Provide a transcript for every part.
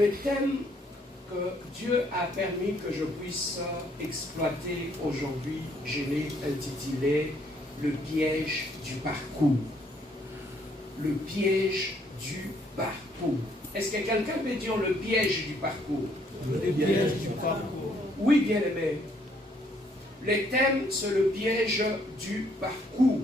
Le thème que Dieu a permis que je puisse exploiter aujourd'hui, je l'ai intitulé « Le piège du parcours ». Le piège du parcours. Est-ce que quelqu'un peut dire le piège du parcours? Le piège du parcours. Oui, bien aimé. Le thème, c'est le piège du parcours.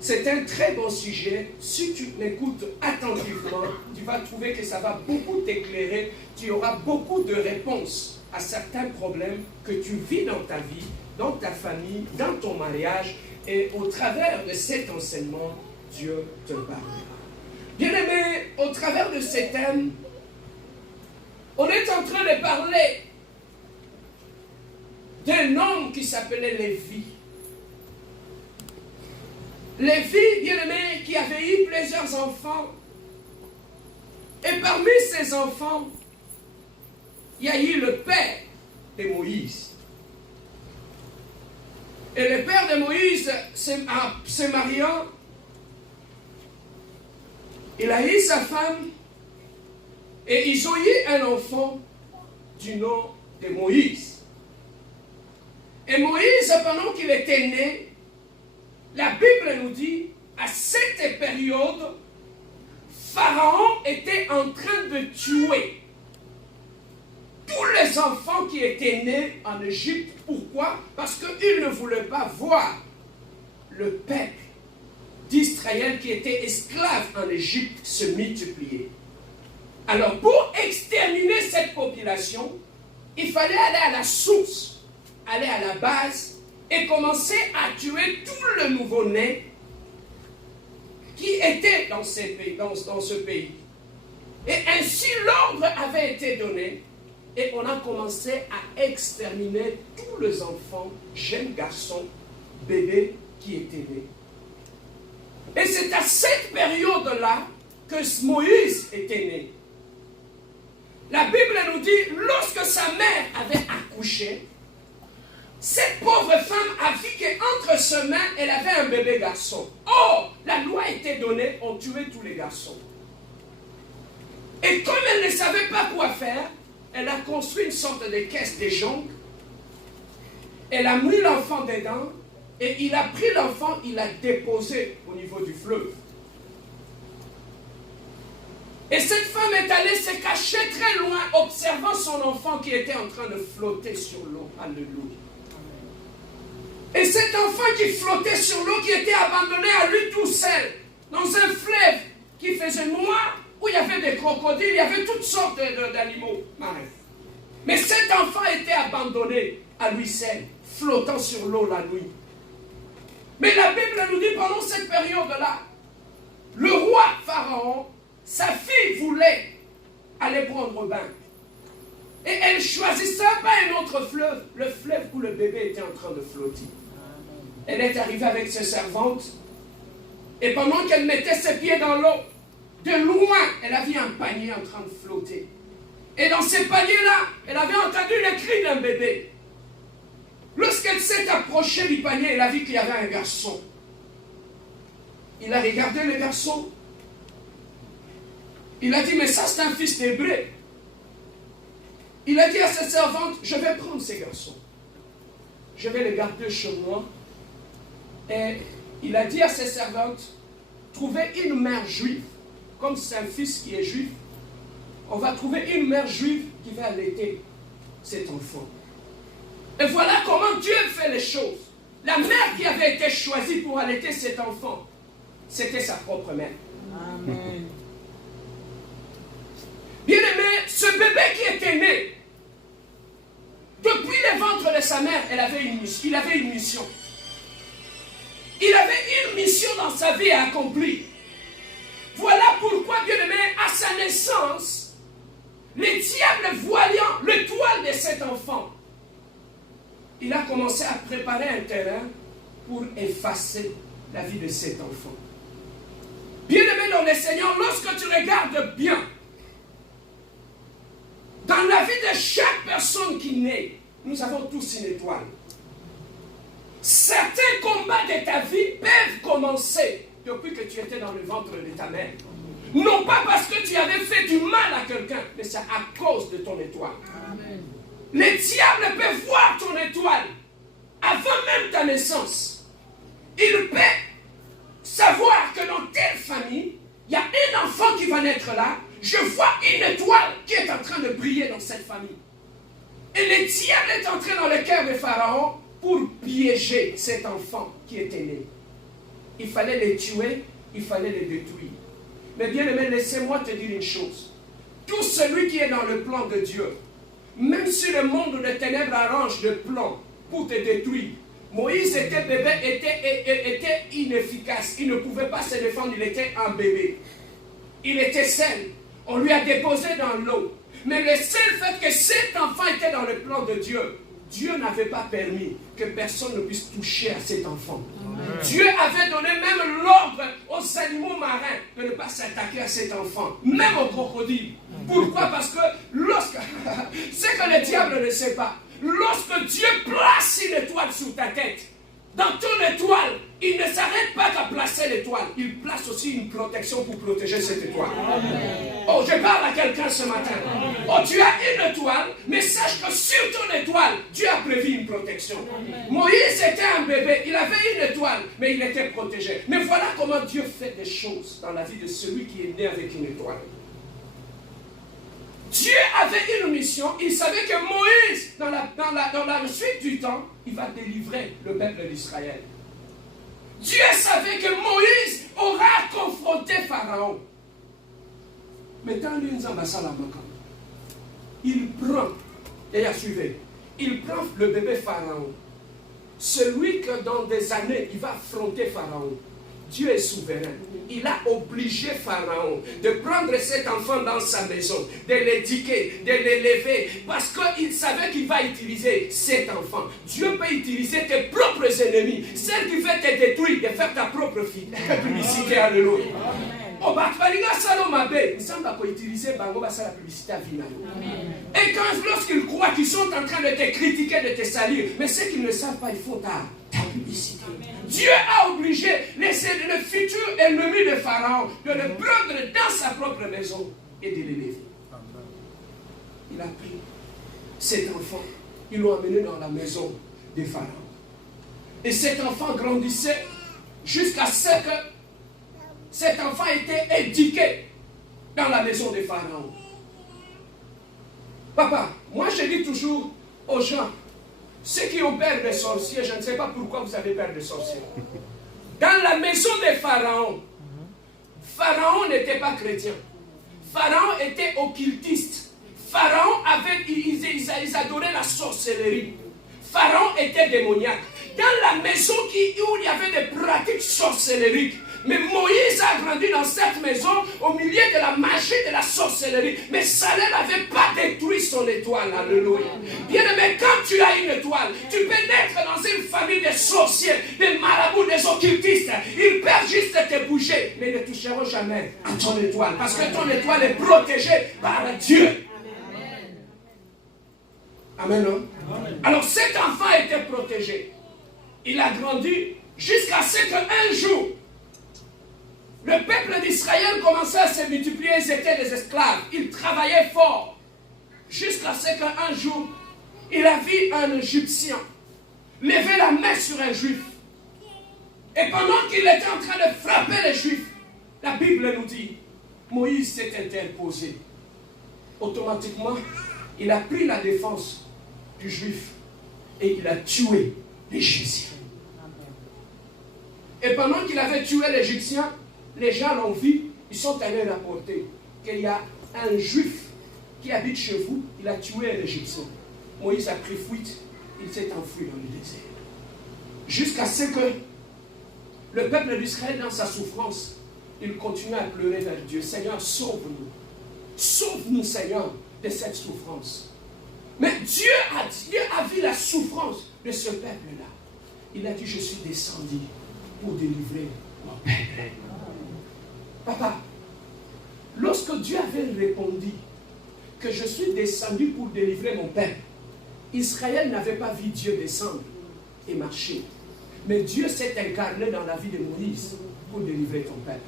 C'est un très bon sujet. Si tu l'écoutes attentivement, tu vas trouver que ça va beaucoup t'éclairer. Tu auras beaucoup de réponses à certains problèmes que tu vis dans ta vie, dans ta famille, dans ton mariage. Et au travers de cet enseignement, Dieu te parlera. Bien-aimé, au travers de ces thèmes, on est en train de parler d'un homme qui s'appelait Lévi. Lévi, bien-aimé, qui avait eu plusieurs enfants. Et parmi ces enfants, il y a eu le père de Moïse. Et le père de Moïse, se mariant, il a eu sa femme et ils ont eu un enfant du nom de Moïse. Et Moïse, pendant qu'il était né, la Bible nous dit, à cette période, Pharaon était en train de tuer tous les enfants qui étaient nés en Égypte. Pourquoi? Parce qu'il ne voulait pas voir le peuple d'Israël qui était esclave en Égypte se multiplier. Alors, pour exterminer cette population, il fallait aller à la source, aller à la base et commencer à tuer tout le nouveau-né qui était dans ce pays. Et ainsi, l'ordre avait été donné et on a commencé à exterminer tous les enfants, jeunes garçons, bébés qui étaient nés. Et c'est à cette période-là que Moïse était né. La Bible nous dit, lorsque sa mère avait accouché, cette pauvre femme a vu qu'entre ses mains, elle avait un bébé garçon. Or, la loi était donnée, on tuait tous les garçons. Et comme elle ne savait pas quoi faire, elle a construit une sorte de caisse de jonc. Elle a mis l'enfant dedans et il a pris l'enfant, il l'a déposé au niveau du fleuve. Et cette femme est allée se cacher très loin, observant son enfant qui était en train de flotter sur l'eau. Alléluia. Et cet enfant qui flottait sur l'eau, qui était abandonné à lui tout seul, dans un fleuve qui faisait noir, où il y avait des crocodiles, il y avait toutes sortes d'animaux marins. Mais cet enfant était abandonné à lui seul, flottant sur l'eau la nuit. Mais la Bible nous dit, pendant cette période-là, le roi Pharaon, sa fille voulait aller prendre bain. Et elle choisissait pas un autre fleuve, le fleuve où le bébé était en train de flotter. Elle est arrivée avec ses servantes, et pendant qu'elle mettait ses pieds dans l'eau, de loin, elle a vu un panier en train de flotter. Et dans ce panier-là, elle avait entendu le cri d'un bébé. Lorsqu'elle s'est approchée du panier, elle a vu qu'il y avait un garçon. Il a regardé le garçon. Il a dit, mais ça c'est un fils d'Hébreu. Il a dit à ses servantes, je vais prendre ces garçons. Je vais les garder chez moi. Et il a dit à ses servantes, trouvez une mère juive. Comme c'est un fils qui est juif, on va trouver une mère juive qui va allaiter cet enfant. Et voilà comment Dieu fait les choses. La mère qui avait été choisie pour allaiter cet enfant, c'était sa propre mère. Amen. Bien-aimé, ce bébé qui était né, depuis le ventre de sa mère, il avait une mission. Il avait une mission dans sa vie à accomplir. Voilà pourquoi, bien-aimé, à sa naissance, le diable voyant le toile de cet enfant, il a commencé à préparer un terrain pour effacer la vie de cet enfant. Bien-aimé dans le Seigneur, lorsque tu regardes bien, dans la vie de chaque personne qui naît, nous avons tous une étoile. Certains combats de ta vie peuvent commencer depuis que tu étais dans le ventre de ta mère. Non pas parce que tu avais fait du mal à quelqu'un, mais c'est à cause de ton étoile. Amen. Les diables peuvent voir ton étoile avant même ta naissance. Ils peuvent savoir que dans telle famille, il y a un enfant qui va naître là. Je vois une étoile qui est en train de briller dans cette famille. Et le diable est entré dans le cœur de Pharaon pour piéger cet enfant qui était né. Il fallait les tuer, il fallait les détruire. Mais bien aimé, laissez-moi te dire une chose. Tout celui qui est dans le plan de Dieu, même si le monde des ténèbres arrange le plan pour te détruire, Moïse était bébé, était inefficace. Il ne pouvait pas se défendre, il était un bébé. Il était seul. On lui a déposé dans l'eau. Mais le seul fait que cet enfant était dans le plan de Dieu, Dieu n'avait pas permis que personne ne puisse toucher à cet enfant. Amen. Dieu avait donné même l'ordre aux animaux marins de ne pas s'attaquer à cet enfant, même aux crocodiles. Pourquoi? Parce que lorsque, c'est que le diable ne sait pas, lorsque Dieu place une étoile sur ta tête, dans ton étoile, il ne s'arrête pas qu'à placer l'étoile. Il place aussi une protection pour protéger cette étoile. Amen. Oh, je parle à quelqu'un ce matin. Oh, tu as une étoile, mais sache que sur ton étoile, Dieu a prévu une protection. Amen. Moïse était un bébé, il avait une étoile, mais il était protégé. Mais voilà comment Dieu fait des choses dans la vie de celui qui est né avec une étoile. Dieu avait une mission, il savait que Moïse, dans la suite du temps, il va délivrer le peuple d'Israël. Dieu savait que Moïse aura confronté Pharaon. Mais dans l'une il prend, et a suivi, il prend le bébé Pharaon. Celui que dans des années, il va affronter Pharaon. Dieu est souverain. Il a obligé Pharaon de prendre cet enfant dans sa maison, de l'éduquer, de l'élever, parce qu'il savait qu'il va utiliser cet enfant. Dieu peut utiliser tes propres ennemis, celle qui veut te détruire, de faire ta propre fille. Publicité, alléluia. Oh, il semble qu'on utilise la publicité à vie. Et quand lorsqu'ils croient qu'ils sont en train de te critiquer, de te salir, mais ceux qui ne savent pas, ils font ta publicité. Dieu a obligé le futur ennemi de Pharaon de le prendre dans sa propre maison et de l'élever. Il a pris cet enfant, ils l'ont amené dans la maison de Pharaon. Et cet enfant grandissait jusqu'à ce que cet enfant était éduqué dans la maison de Pharaon. Papa, moi je dis toujours aux gens, ceux qui ont peur des sorciers, je ne sais pas pourquoi vous avez peur des sorciers. Dans la maison de Pharaon, Pharaon n'était pas chrétien. Pharaon était occultiste. Pharaon ils adoraient la sorcellerie. Pharaon était démoniaque. Dans la maison où il y avait des pratiques sorcelleriques, mais Moïse a grandi dans cette maison au milieu de la magie de la sorcellerie. Mais Salem n'avait pas détruit son étoile. Alléluia. Bien aimé, quand tu as une étoile, tu peux naître dans une famille de sorciers, des marabouts, des occultistes. Ils peuvent juste te bouger, mais ils ne toucheront jamais à ton étoile. Parce que ton étoile est protégée par Dieu. Amen. Non? Amen. Alors cet enfant était protégé. Il a grandi jusqu'à ce qu'un jour, le peuple d'Israël commençait à se multiplier, ils étaient des esclaves, ils travaillaient fort. Jusqu'à ce qu'un jour, il a vu un Égyptien lever la main sur un Juif. Et pendant qu'il était en train de frapper les Juifs, la Bible nous dit, Moïse s'est interposé. Automatiquement, il a pris la défense du Juif et il a tué l'Égyptien. Et pendant qu'il avait tué l'Égyptien, les gens l'ont vu, ils sont allés rapporter qu'il y a un Juif qui habite chez vous, il a tué un Égyptien. Moïse a pris fuite, il s'est enfui dans le désert. Jusqu'à ce que le peuple d'Israël, dans sa souffrance, il continue à pleurer vers Dieu. Seigneur, sauve-nous. Sauve-nous, Seigneur, de cette souffrance. Mais Dieu a vu la souffrance de ce peuple-là. Il a dit, je suis descendu pour délivrer mon peuple. Papa, lorsque Dieu avait répondu que je suis descendu pour délivrer mon peuple, Israël n'avait pas vu Dieu descendre et marcher. Mais Dieu s'est incarné dans la vie de Moïse pour délivrer ton peuple.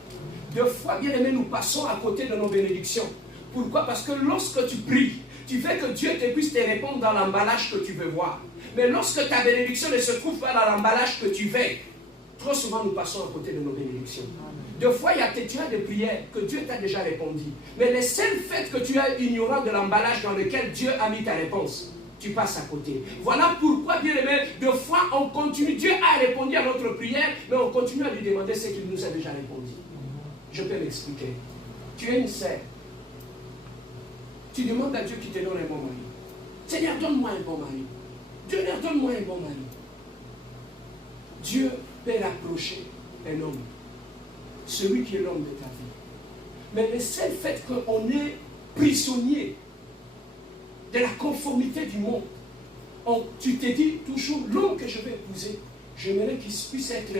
Deux fois, bien aimé, nous passons à côté de nos bénédictions. Pourquoi? Parce que lorsque tu pries, tu veux que Dieu puisse te répondre dans l'emballage que tu veux voir. Mais lorsque ta bénédiction ne se trouve pas dans l'emballage que tu veux, trop souvent nous passons à côté de nos bénédictions. Deux fois, tu as des prières que Dieu t'a déjà répondu. Mais le seul fait que tu es ignorant de l'emballage dans lequel Dieu a mis ta réponse, tu passes à côté. Voilà pourquoi, bien aimé, deux fois on continue. Dieu a répondu à notre prière, mais on continue à lui demander ce qu'il nous a déjà répondu. Je peux m'expliquer. Tu es une sœur. Tu demandes à Dieu qu'il te donne un bon mari. Seigneur, donne-moi un bon mari. Dieu, donne-moi un bon mari. Dieu peut rapprocher un homme. Celui qui est l'homme de ta vie. Mais le seul fait qu'on est prisonnier de la conformité du monde, tu te dis toujours, l'homme que je vais épouser, j'aimerais qu'il puisse être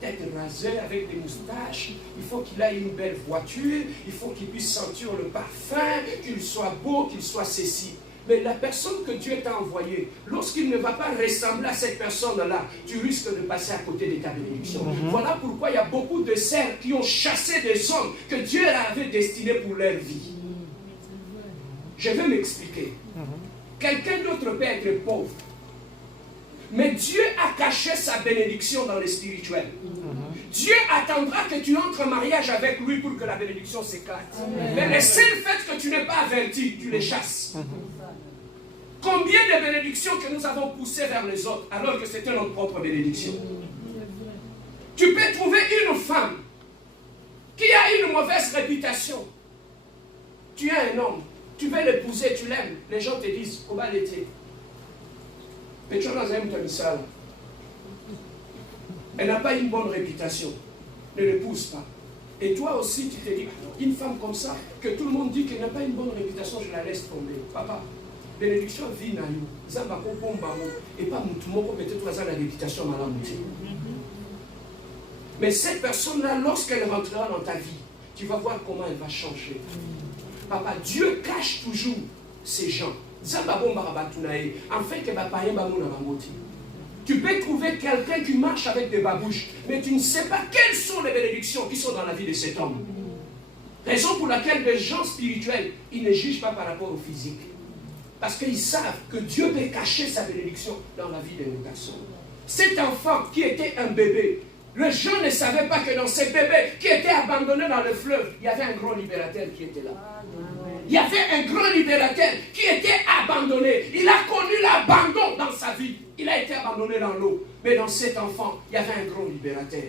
tête rasée avec des moustaches, il faut qu'il ait une belle voiture, il faut qu'il puisse sentir le parfum, qu'il soit beau, qu'il soit ceci. Mais la personne que Dieu t'a envoyée, lorsqu'il ne va pas ressembler à cette personne-là, tu risques de passer à côté de ta bénédiction. Voilà pourquoi il y a beaucoup de sœurs qui ont chassé des hommes que Dieu avait destinés pour leur vie. Je vais m'expliquer. Quelqu'un d'autre peut être pauvre. Mais Dieu a caché sa bénédiction dans le spirituel. Dieu attendra que tu entres en mariage avec lui pour que la bénédiction s'éclate. Mais le seul fait que tu n'es pas averti, tu les chasses. Combien de bénédictions que nous avons poussées vers les autres alors que c'était notre propre bénédiction. Tu peux trouver une femme qui a une mauvaise réputation. Tu es un homme, tu veux l'épouser, tu l'aimes. Les gens te disent, on va l'été. Mais tu as un sale. Elle n'a pas une bonne réputation. Ne l'épouse pas. Et toi aussi, tu te dis, une femme comme ça, que tout le monde dit qu'elle n'a pas une bonne réputation, je la laisse tomber. Papa, bénédiction vit dans nous. Et pas Moutoumoko, peut-être la réputation malade. Mais cette personne-là, lorsqu'elle rentrera dans ta vie, tu vas voir comment elle va changer. Papa, Dieu cache toujours ces gens. En fait, tu peux trouver quelqu'un qui marche avec des babouches, mais tu ne sais pas quelles sont les bénédictions qui sont dans la vie de cet homme. Raison pour laquelle les gens spirituels, ils ne jugent pas par rapport au physique. Parce qu'ils savent que Dieu peut cacher sa bénédiction dans la vie de nos personnes. Cet enfant qui était un bébé, les gens ne savaient pas que dans ce bébé qui était abandonné dans le fleuve, il y avait un grand libérateur qui était là. Il y avait un grand libérateur qui était abandonné. Il a connu l'abandon dans sa vie. Il a été abandonné dans l'eau. Mais dans cet enfant, il y avait un grand libérateur.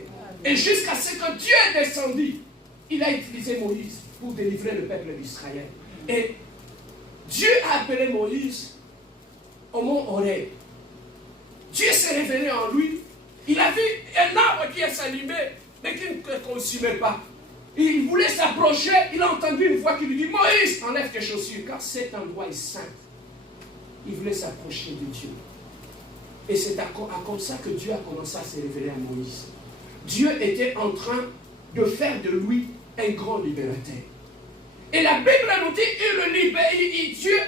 Et jusqu'à ce que Dieu est descendu, il a utilisé Moïse pour délivrer le peuple d'Israël. Et Dieu a appelé Moïse au mont Horeb. Dieu s'est révélé en lui. Il a vu un arbre qui s'allumait, mais qui ne consumait pas. Il voulait s'approcher, il a entendu une voix qui lui dit, Moïse, enlève tes chaussures, car cet endroit est saint. Il voulait s'approcher de Dieu. Et c'est comme ça que Dieu a commencé à se révéler à Moïse. Dieu était en train de faire de lui un grand libérateur. Et la Bible nous dit, Dieu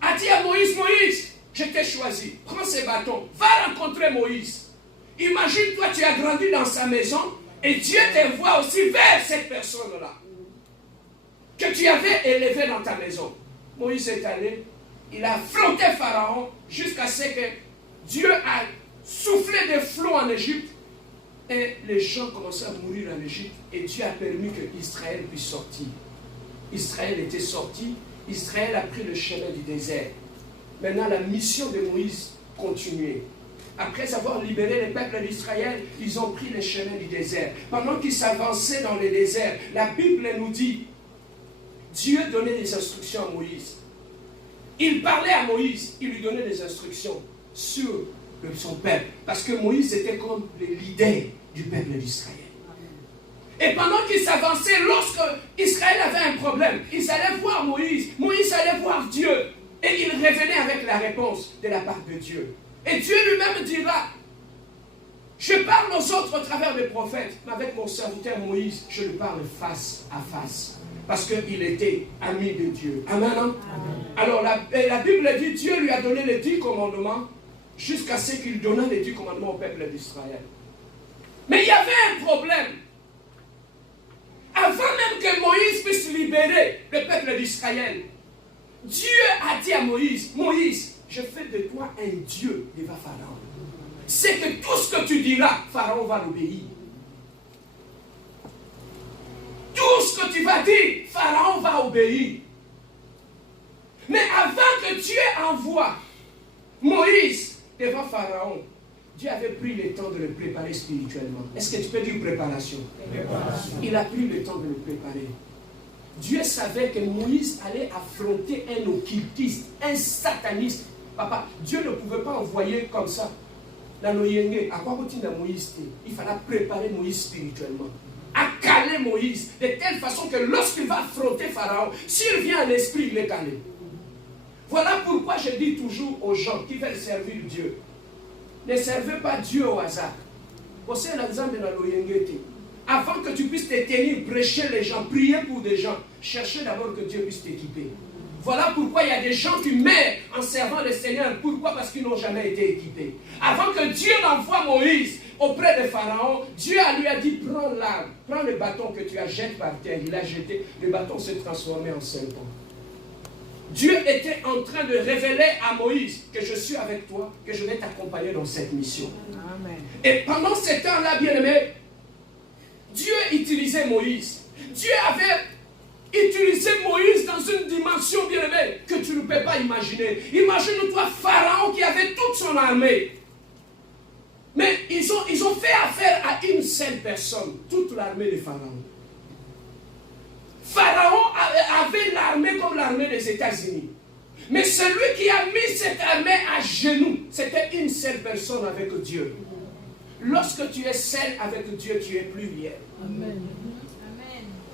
a dit à Moïse, Moïse, je t'ai choisi, prends ces bâtons, va rencontrer Moïse. Imagine-toi, tu as grandi dans sa maison, et Dieu t'envoie aussi vers cette personne-là que tu avais élevé dans ta maison. Moïse est allé, il a affronté Pharaon jusqu'à ce que Dieu a soufflé des flots en Égypte et les gens commençaient à mourir en Égypte et Dieu a permis que Israël puisse sortir. Israël était sorti, Israël a pris le chemin du désert. Maintenant la mission de Moïse continuait. Après avoir libéré les peuples d'Israël, ils ont pris le chemin du désert. Pendant qu'ils s'avançaient dans le désert, la Bible nous dit, Dieu donnait des instructions à Moïse. Il parlait à Moïse, il lui donnait des instructions sur son peuple. Parce que Moïse était comme le leader du peuple d'Israël. Et pendant qu'ils s'avançaient, lorsque Israël avait un problème, ils allaient voir Moïse. Moïse allait voir Dieu. Et il revenait avec la réponse de la part de Dieu. Et Dieu lui-même dira, je parle aux autres au travers des prophètes, mais avec mon serviteur Moïse, je lui parle face à face. Parce qu'il était ami de Dieu. Amen. Amen. Alors la Bible dit, Dieu lui a donné les 10 commandements jusqu'à ce qu'il donnât les 10 commandements au peuple d'Israël. Mais il y avait un problème. que Moïse puisse libérer le peuple d'Israël, Dieu a dit à Moïse, Moïse, je fais de toi un Dieu devant Pharaon. C'est que tout ce que tu diras, Pharaon va l'obéir. Tout ce que tu vas dire, Pharaon va obéir. Mais avant que Dieu envoie Moïse devant Pharaon, Dieu avait pris le temps de le préparer spirituellement. Est-ce que tu peux dire préparation? Il a pris le temps de le préparer. Dieu savait que Moïse allait affronter un occultiste, un sataniste. Papa, Dieu ne pouvait pas envoyer comme ça. Dans Noyenge, à quoi continue Moïse? Il fallait préparer Moïse spirituellement. À caler Moïse de telle façon que lorsqu'il va affronter Pharaon, s'il vient à l'esprit, il est calé. Voilà pourquoi je dis toujours aux gens qui veulent servir Dieu, ne servez pas Dieu au hasard. Avant que tu puisses te tenir, prêcher les gens, prier pour des gens, cherchez d'abord que Dieu puisse t'équiper. Voilà pourquoi il y a des gens qui meurent en servant le Seigneur. Pourquoi? Parce qu'ils n'ont jamais été équipés. Avant que Dieu n'envoie Moïse auprès de Pharaon, Dieu lui a dit, prends l'arme, prends le bâton que tu as jeté par terre. Il a jeté, le bâton s'est transformé en serpent. Dieu était en train de révéler à Moïse que je suis avec toi, que je vais t'accompagner dans cette mission. Amen. Et pendant ce temps-là, bien-aimé, Dieu utilisait Moïse. Dieu avait utilisé Moïse dans une dimension, bien-aimé, que tu ne peux pas imaginer. Imagine-toi Pharaon qui avait toute son armée. Mais ils ont fait affaire à une seule personne, toute l'armée de Pharaon. Pharaon avait l'armée comme l'armée des États-Unis. Mais celui qui a mis cette armée à genoux, c'était une seule personne avec Dieu. Lorsque tu es seul avec Dieu, tu es pluriel. Amen.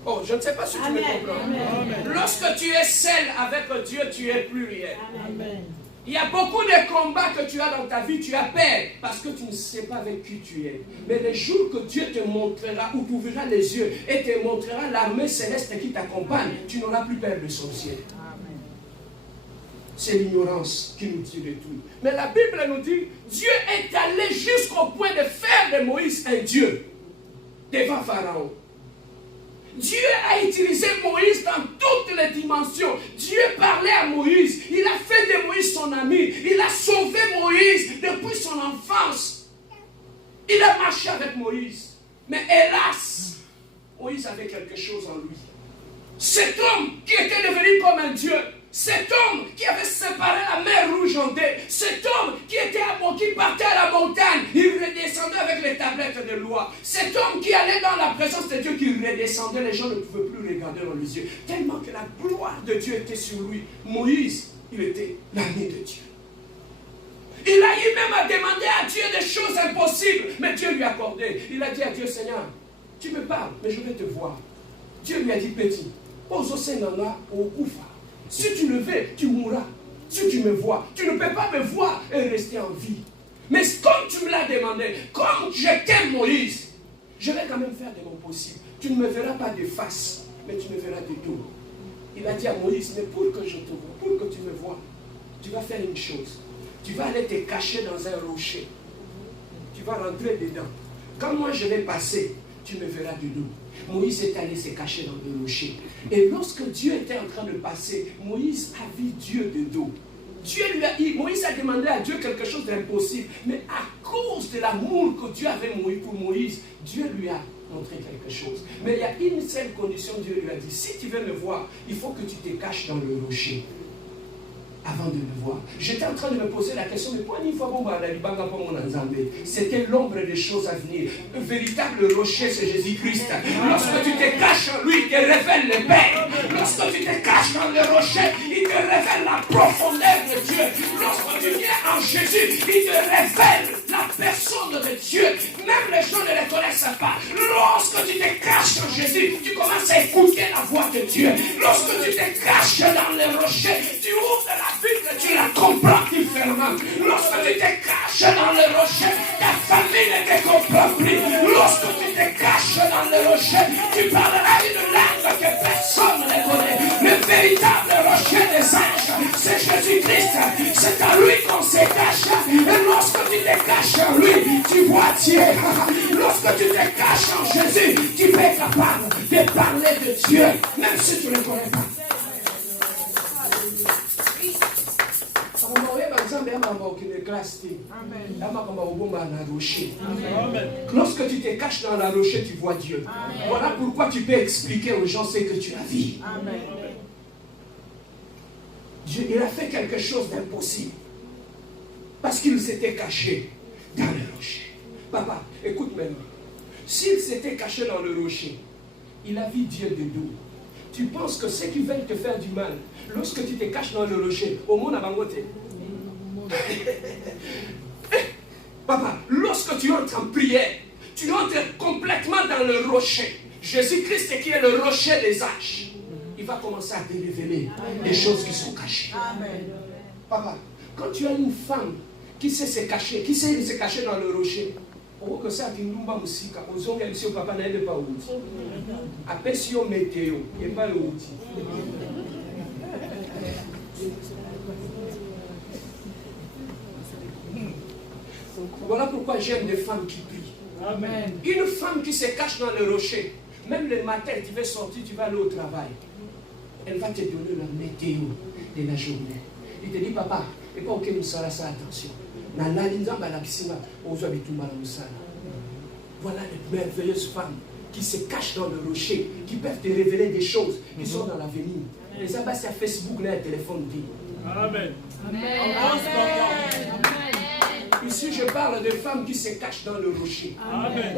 Oh, je ne sais pas si tu me comprends. Amen. Lorsque tu es seul avec Dieu, tu es pluriel. Amen. Il y a beaucoup de combats que tu as dans ta vie, tu as peur parce que tu ne sais pas avec qui tu es. Mais le jour que Dieu te montrera ou t'ouvrira les yeux et te montrera l'armée céleste qui t'accompagne, tu n'auras plus peur de sorcier. C'est l'ignorance qui nous dit de tout. Mais la Bible nous dit, Dieu est allé jusqu'au point de faire de Moïse un Dieu devant Pharaon. Dieu a utilisé Moïse dans toutes les dimensions. Dieu parlait à Moïse. Il a fait de Moïse son ami. Il a sauvé Moïse depuis son enfance. Il a marché avec Moïse. Mais hélas, Moïse avait quelque chose en lui. Cet homme qui était devenu comme un Dieu, cet homme qui avait séparé la mer Rouge en deux, cet homme qui partait à la montagne, il redescendait avec les tablettes de loi. Cet homme qui allait dans la présence de Dieu, qui redescendait, les gens ne pouvaient plus regarder dans les yeux. Tellement que la gloire de Dieu était sur lui. Moïse, il était l'ami de Dieu. Il a eu même à demander à Dieu des choses impossibles, mais Dieu lui a accordé. Il a dit à Dieu, Seigneur, tu me parles, mais je vais te voir. Dieu lui a dit, petit, si tu le veux, tu mourras. Si tu me vois, tu ne peux pas me voir et rester en vie. Mais comme tu me l'as demandé, comme je t'aime Moïse, je vais quand même faire de mon possible. Tu ne me verras pas de face, mais tu me verras de dos. Il a dit à Moïse, mais pour que je te vois, pour que tu me vois, tu vas faire une chose. Tu vas aller te cacher dans un rocher. Tu vas rentrer dedans. Quand moi je vais passer, tu me verras de dos. Moïse est allé se cacher dans le rocher. Et lorsque Dieu était en train de passer, Moïse a vu Dieu de dos. Moïse a demandé à Dieu quelque chose d'impossible. Mais à cause de l'amour que Dieu avait pour Moïse, Dieu lui a montré quelque chose. Mais il y a une seule condition, Dieu lui a dit, si tu veux me voir, il faut que tu te caches dans le rocher. Avant de me voir. J'étais en train de me poser la question, mais pourquoi c'était l'ombre des choses à venir. Le véritable rocher, c'est Jésus-Christ. Lorsque tu te caches en lui, il te révèle le Père. Lorsque tu te caches dans le rocher, il te révèle la profondeur de Dieu. Lorsque tu viens en Jésus, il te révèle la personne de Dieu. Même les gens ne le connaissent pas. Lorsque tu te caches en Jésus, tu commences à écouter la voix de Dieu. Lorsque tu te caches dans le rocher, tu ouvres la Bible, tu la comprends différemment. Lorsque tu te caches dans le rocher, ta famille ne te comprend plus. Lorsque tu te caches dans le rocher, tu parleras une langue que personne ne connaît. Le véritable véritable rocher des âges, c'est Jésus-Christ. C'est à lui qu'on se cache. Et lorsque tu te caches en lui, tu vois Dieu. Lorsque tu te caches en Jésus, tu es capable de parler de Dieu, même si tu ne le connais pas. Lorsque tu te caches dans la rocher, tu vois Dieu. Voilà pourquoi tu peux expliquer aux gens ce que tu as vu. Dieu, il a fait quelque chose d'impossible. Parce qu'il s'était caché dans le rocher. Papa, écoute maintenant. S'il s'était caché dans le rocher, il a vu Dieu de dos. Tu penses que ceux qui veulent te faire du mal, lorsque tu te caches dans le rocher, au monde à Bangote. Papa, lorsque tu entres en prière, tu entres complètement dans le rocher. Jésus-Christ qui est le rocher des âges. Il va commencer à te révéler des choses qui sont cachées. Amen. Papa, quand tu as une femme qui sait se cacher, dans le rocher, on voit que ça qui nous va musique, aux hommes qui sont papa n'aide pas outil. Après si on météo, il n'y a pas l'outil. Voilà pourquoi j'aime des femmes qui prient. Amen. Une femme qui se cache dans le rocher, même le matin, tu vas sortir, tu vas aller au travail. Elle va te donner la météo de la journée. Il te dit, papa, et pas auquel nous ça attention. Voilà les merveilleuses femmes qui se cachent dans le rocher, qui peuvent te révéler des choses qui sont dans l'avenir. Les abbas sur Facebook, là, le téléphone dit. Amen. Amen. Ici, je parle de femmes qui se cachent dans le rocher. Amen.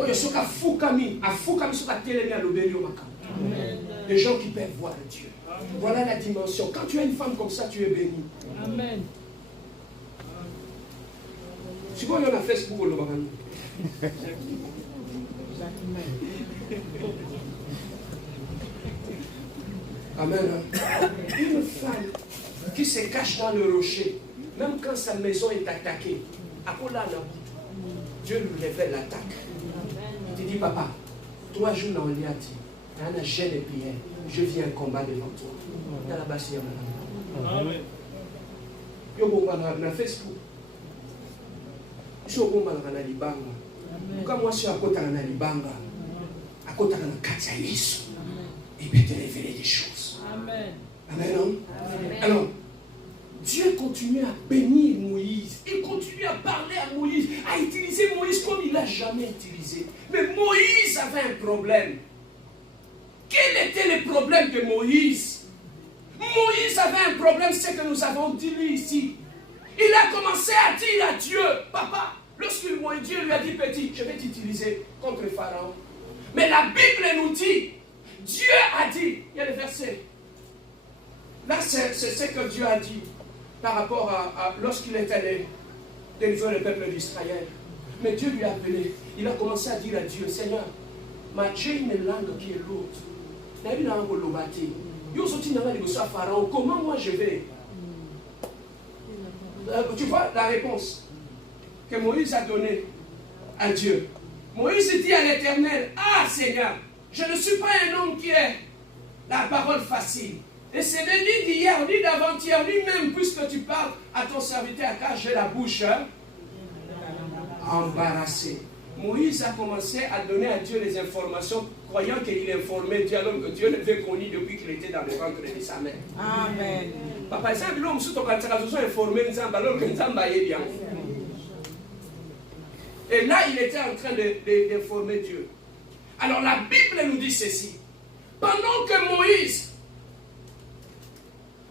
Des gens qui peuvent voir Dieu. Amen. Voilà la dimension. Quand tu as une femme comme ça, tu es béni. Amen. Si vous avez un Facebook, vous le Amen. Une femme qui se cache dans le rocher, même quand sa maison est attaquée, Dieu lui révèle l'attaque. Il te dit, papa, 3 jours dans l'Iati, dans la gêne et prière, je viens combat devant toi. Dans la basse, Amen. Yo na Facebook. Je suis na libanga. Quand moi je suis à côté na libanga, à côté na kati ya Yesu, il peut te révéler des choses. Amen. Amen. Alors, Dieu continue à bénir Moïse. Il continue à parler à Moïse, à utiliser Moïse comme il n'a jamais utilisé. Mais Moïse avait un problème. Quel était le problème de Moïse? Moïse avait un problème, c'est que nous avons dit lui ici. Il a commencé à dire à Dieu, papa, lorsque Dieu lui a dit, petit, je vais t'utiliser contre Pharaon. Mais la Bible nous dit, Dieu a dit, il y a le verset. Là, c'est ce que Dieu a dit par rapport à lorsqu'il est allé délivrer le peuple d'Israël. Mais Dieu lui a appelé. Il a commencé à dire à Dieu, Seigneur, j'ai une langue qui est l'autre. Comment moi je vais? Tu vois la réponse que Moïse a donnée à Dieu. Moïse dit à l'Éternel, ah Seigneur, je ne suis pas un homme qui est la parole facile. Et c'est ni d'hier, ni d'avant-hier, ni même puisque tu parles à ton serviteur car j'ai la bouche embarrassée. Moïse a commencé à donner à Dieu les informations, croyant qu'il informait Dieu, alors que Dieu l'avait connu depuis qu'il était dans le ventre de sa mère. Amen. Papa, ça, l'homme, si tu as informé, alors que Nzamba est bien. Et là, il était en train d'informer Dieu. Alors, la Bible nous dit ceci. Pendant que Moïse,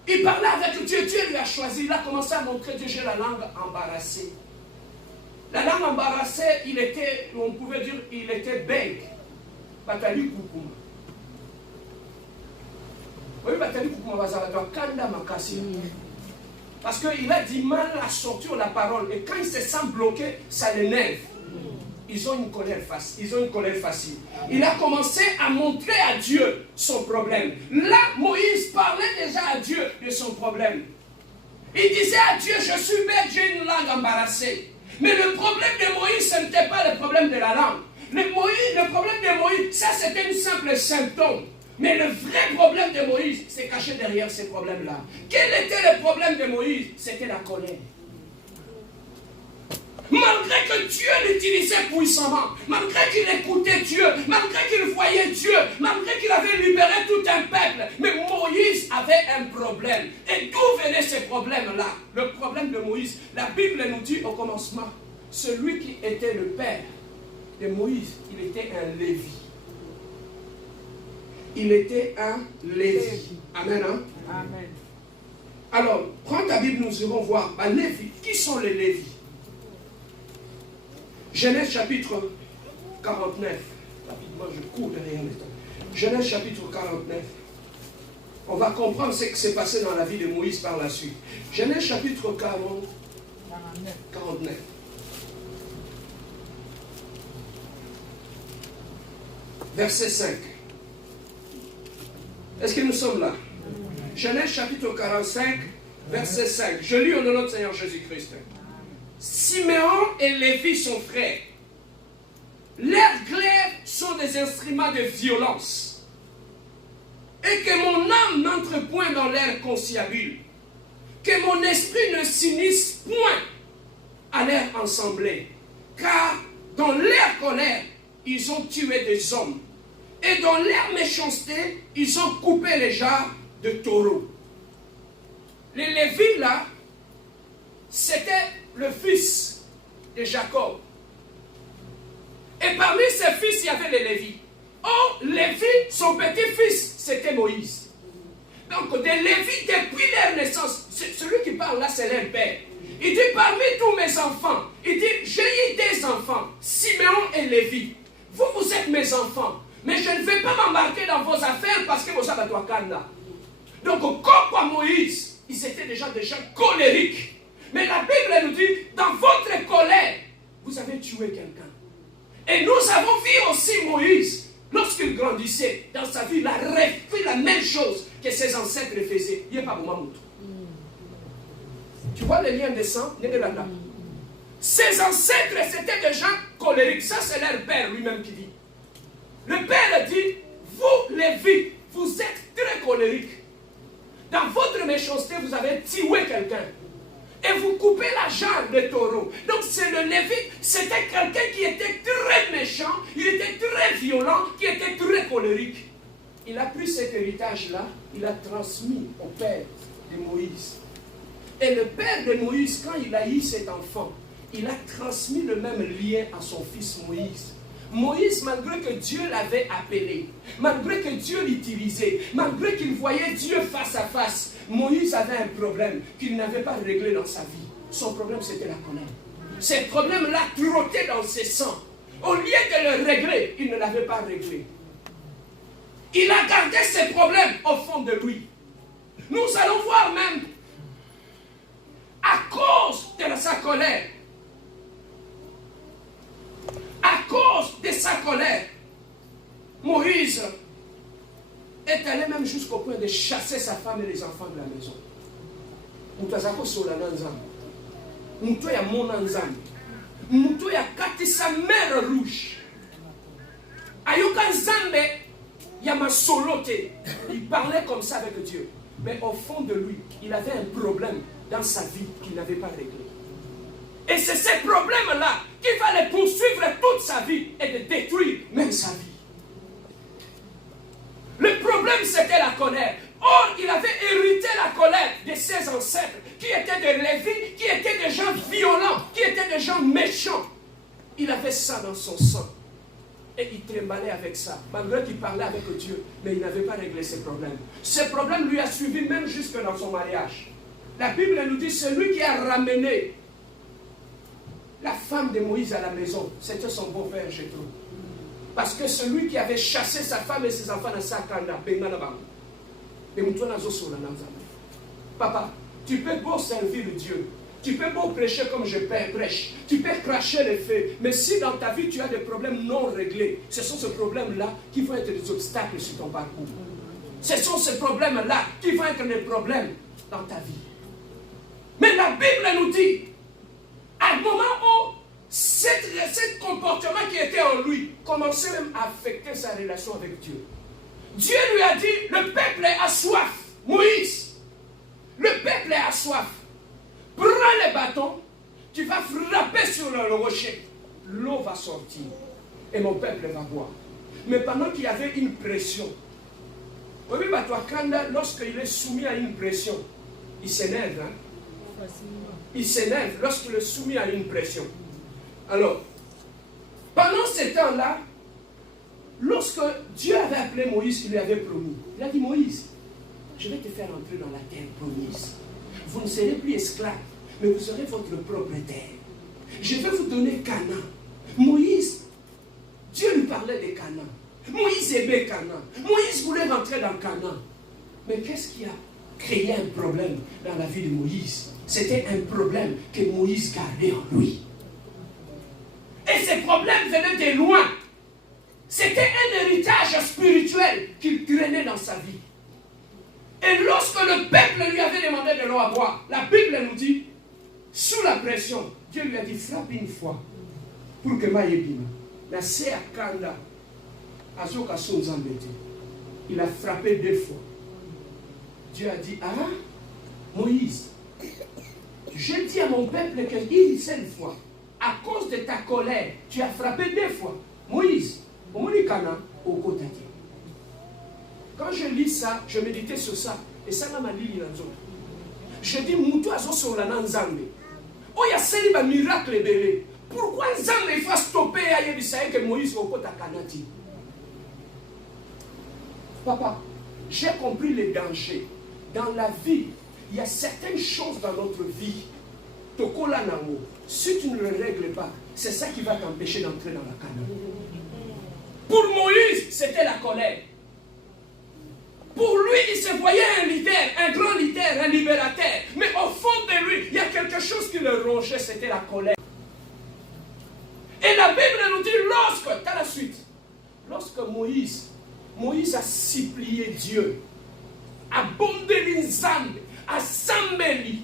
il parlait avec Dieu, Dieu lui a choisi, il a commencé à montrer Dieu, j'ai la langue embarrassée. La langue embarrassée, il était, on pouvait dire, il était bègue. Batali Koukouma. Oui, Batali Koukouma, Kanda Makasi. Parce qu'il a du mal à sortir la parole. Et quand il se sent bloqué, ça l'énerve. Ils ont une colère facile. Il a commencé à montrer à Dieu son problème. Là, Moïse parlait déjà à Dieu de son problème. Il disait à Dieu, je suis bête, j'ai une langue embarrassée. Mais le problème de Moïse, ce n'était pas le problème de la langue. Le problème de Moïse, ça c'était un simple symptôme. Mais le vrai problème de Moïse, c'est caché derrière ces problèmes-là. Quel était le problème de Moïse? C'était la colère. Malgré que Dieu l'utilisait puissamment, malgré qu'il écoutait Dieu, malgré qu'il voyait Dieu, malgré qu'il avait libéré tout un peuple, mais Moïse avait un problème. Et d'où venaient ces problèmes-là? Le problème de Moïse, la Bible nous dit au commencement, celui qui était le père de Moïse, il était un Lévi. Il était un Lévi. Amen. Hein? Amen. Alors, prends ta Bible, nous irons voir. Lévi, qui sont les Lévis? Genèse chapitre 49. Rapidement, je cours derrière le temps. Genèse chapitre 49. On va comprendre ce qui s'est passé dans la vie de Moïse par la suite. Genèse chapitre 49. Verset 5. Est-ce que nous sommes là? Genèse chapitre 45, verset 5. Je lis au nom de notre Seigneur Jésus-Christ. Siméon et Lévi sont frères. Leurs glaives sont des instruments de violence. Et que mon âme n'entre point dans l'air conciliabule. Que mon esprit ne s'unisse point à l'air ensemblé. Car dans leur colère, ils ont tué des hommes. Et dans leur méchanceté, ils ont coupé les jarres de taureaux. Les Lévites là, c'était le fils de Jacob. Et parmi ses fils, il y avait les Lévites. Or, Lévi, son petit-fils, c'était Moïse. Donc, des Lévites, depuis leur naissance, celui qui parle là, c'est leur père. Il dit, parmi tous mes enfants, il dit, j'ai eu des enfants, Siméon et Lévi. Vous, vous êtes mes enfants. Mais je ne vais pas m'embarquer dans vos affaires parce que vous avez toi là. Donc, comme Moïse, ils étaient déjà des gens colériques. Mais la Bible nous dit, dans votre colère, vous avez tué quelqu'un. Et nous avons vu aussi Moïse, lorsqu'il grandissait, dans sa vie, il a fait la même chose que ses ancêtres faisaient. Il n'y a pas moment mouton. Tu vois le lien de sang? Ses ancêtres, c'était des gens colériques. Ça, c'est leur père lui-même qui dit. Le père dit, vous, Lévi, vous êtes très colériques. Dans votre méchanceté, vous avez tué quelqu'un. Et vous coupez la jambe de taureau. Donc c'est le Lévite, c'était quelqu'un qui était très méchant, il était très violent, qui était très colérique. Il a pris cet héritage-là, il l'a transmis au père de Moïse. Et le père de Moïse, quand il a eu cet enfant, il a transmis le même lien à son fils Moïse. Moïse, malgré que Dieu l'avait appelé, malgré que Dieu l'utilisait, malgré qu'il voyait Dieu face à face, Moïse avait un problème qu'il n'avait pas réglé dans sa vie. Son problème, c'était la colère. Ce problème-là trottait dans ses sangs. Au lieu de le régler, il ne l'avait pas réglé. Il a gardé ses problèmes au fond de lui. Nous allons voir même, à cause de sa colère, à cause de sa colère, Moïse est allé même jusqu'au point de chasser sa femme et les enfants de la maison. Moutou ya mona nzambe. Moutou ya kati sa mer rouge. Ayoka nzambe ya masolote. Il parlait comme ça avec Dieu. Mais au fond de lui, il avait un problème dans sa vie qu'il n'avait pas réglé. Et c'est ce problème-là qui va le poursuivre toute sa vie et de détruire même sa vie. Le problème, c'était la colère. Or, il avait hérité la colère de ses ancêtres, qui étaient des Lévites, qui étaient des gens violents, qui étaient des gens méchants. Il avait ça dans son sang. Et il tremblait avec ça, malgré qu'il parlait avec Dieu, mais il n'avait pas réglé ses problèmes. Ce problème lui a suivi même jusque dans son mariage. La Bible nous dit, celui qui a ramené la femme de Moïse à la maison, c'était son beau-père Jéthro. Parce que celui qui avait chassé sa femme et ses enfants dans sa kanda, papa, tu peux beau servir Dieu, tu peux beau prêcher comme je prêche, tu peux cracher les faits, mais si dans ta vie tu as des problèmes non réglés, ce sont ces problèmes-là qui vont être des obstacles sur ton parcours. Ce sont ces problèmes-là qui vont être des problèmes dans ta vie. Mais la Bible nous dit, à un moment où ce comportement qui était en lui commençait même à affecter sa relation avec Dieu. Dieu lui a dit, le peuple a soif. Moïse, le peuple a soif. Prends le bâton, tu vas frapper sur le rocher. L'eau va sortir et mon peuple va boire. Mais pendant qu'il y avait une pression, lorsqu'il est soumis à une pression, il s'énerve. Hein? Il s'énerve lorsqu'il est soumis à une pression. Alors, pendant ce temps-là, lorsque Dieu avait appelé Moïse, il lui avait promis. Il a dit, Moïse, je vais te faire entrer dans la terre promise. Vous ne serez plus esclaves, mais vous serez votre propre terre. Je vais vous donner Canaan. Moïse, Dieu lui parlait de Canaan. Moïse aimait Canaan. Moïse voulait rentrer dans Canaan. Mais qu'est-ce qui a créé un problème dans la vie de Moïse? C'était un problème que Moïse gardait en lui. Et ces problèmes venaient de loin. C'était un héritage spirituel qu'il traînait dans sa vie. Et lorsque le peuple lui avait demandé de l'eau à boire, la Bible nous dit, sous la pression, Dieu lui a dit, frappe une fois pour que Maïebina, la sœur Kanda, Azoka Sonzambete, il a frappé 2 fois. Dieu a dit, ah, Moïse, je dis à mon peuple qu'une seule fois, à cause de ta colère, tu as frappé 2 fois. Moïse, au Monikana, au Kotati. Quand je lis ça, je méditais sur ça, et ça m'a dit, je dis, Moutou Azo sur la Nanzambe. Oh, il y a un miracle belé. Pourquoi Nzambe il faut stopper à Yébisaïe que Moïse au Kota Kanati? Papa, j'ai compris les dangers. Dans la vie, il y a certaines choses dans notre vie. Tokola Namo, si tu ne le règles pas, c'est ça qui va t'empêcher d'entrer dans la Canaan. Pour Moïse, c'était la colère. Pour lui, il se voyait un leader, un grand leader, un libérateur. Mais au fond de lui, il y a quelque chose qui le rongeait, c'était la colère. Et la Bible nous dit, t'as la suite, lorsque Moïse a supplié Dieu, a bondé Nzambe, a Zambeli,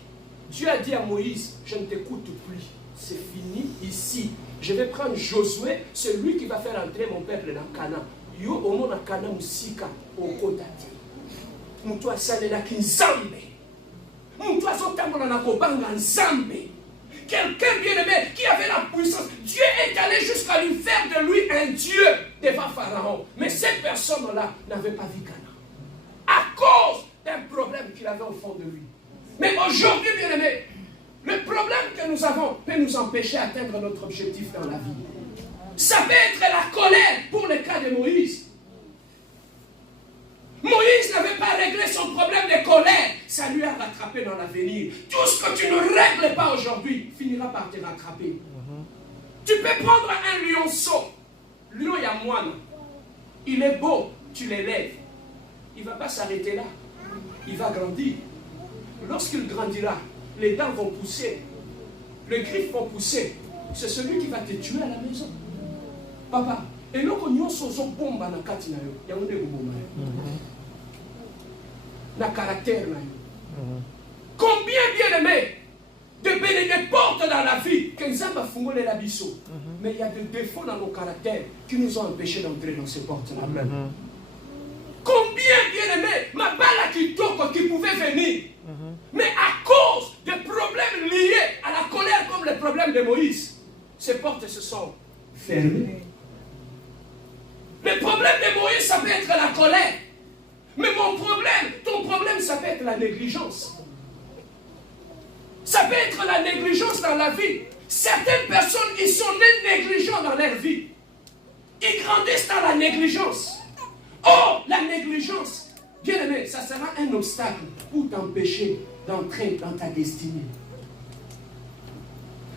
Dieu a dit à Moïse, je ne t'écoute plus, c'est fini ici. Je vais prendre Josué, celui qui va faire entrer mon peuple dans Canaan. Yo omona Canaan musika okotati. Mutu asalela ki Nzambe. Mutu azotambola na kobanga Nzambe. Quelqu'un bien-aimé qui avait la puissance. Dieu est allé jusqu'à lui faire de lui un Dieu devant Pharaon. Mais cette personne-là n'avait pas vu Canaan. À cause d'un problème qu'il avait au fond de lui. Mais aujourd'hui, bien-aimé, le problème que nous avons peut nous empêcher d'atteindre notre objectif dans la vie. Ça peut être la colère pour le cas de Moïse. Moïse n'avait pas réglé son problème de colère. Ça lui a rattrapé dans l'avenir. Tout ce que tu ne règles pas aujourd'hui finira par te rattraper. Tu peux prendre un lionceau. Lion Yamoine. Il est beau, tu l'élèves. Il ne va pas s'arrêter là. Il va grandir. Lorsqu'il grandira, les dents vont pousser. Les griffes vont pousser. C'est celui qui va te tuer à la maison. Papa, et là, quand nous sommes bomba dans le kati, il y a un na caractère. Combien bien aimé de portes dans la vie que nous avons fumé la biseau. Mais il y a des défauts dans nos caractères qui nous ont empêchés d'entrer dans ces portes-là. Combien bien aimé ma balle qui pouvait venir. Mais à cause de problèmes liés à la colère comme le problème de Moïse, ces portes se sont fermées. Le problème de Moïse, ça peut être la colère. Mais mon problème, ton problème, ça peut être la négligence. Ça peut être la négligence dans la vie. Certaines personnes, ils sont nés négligents dans leur vie. Ils grandissent dans la négligence. Oh, la négligence, bien aimé, ça sera un obstacle pour t'empêcher d'entrer dans ta destinée.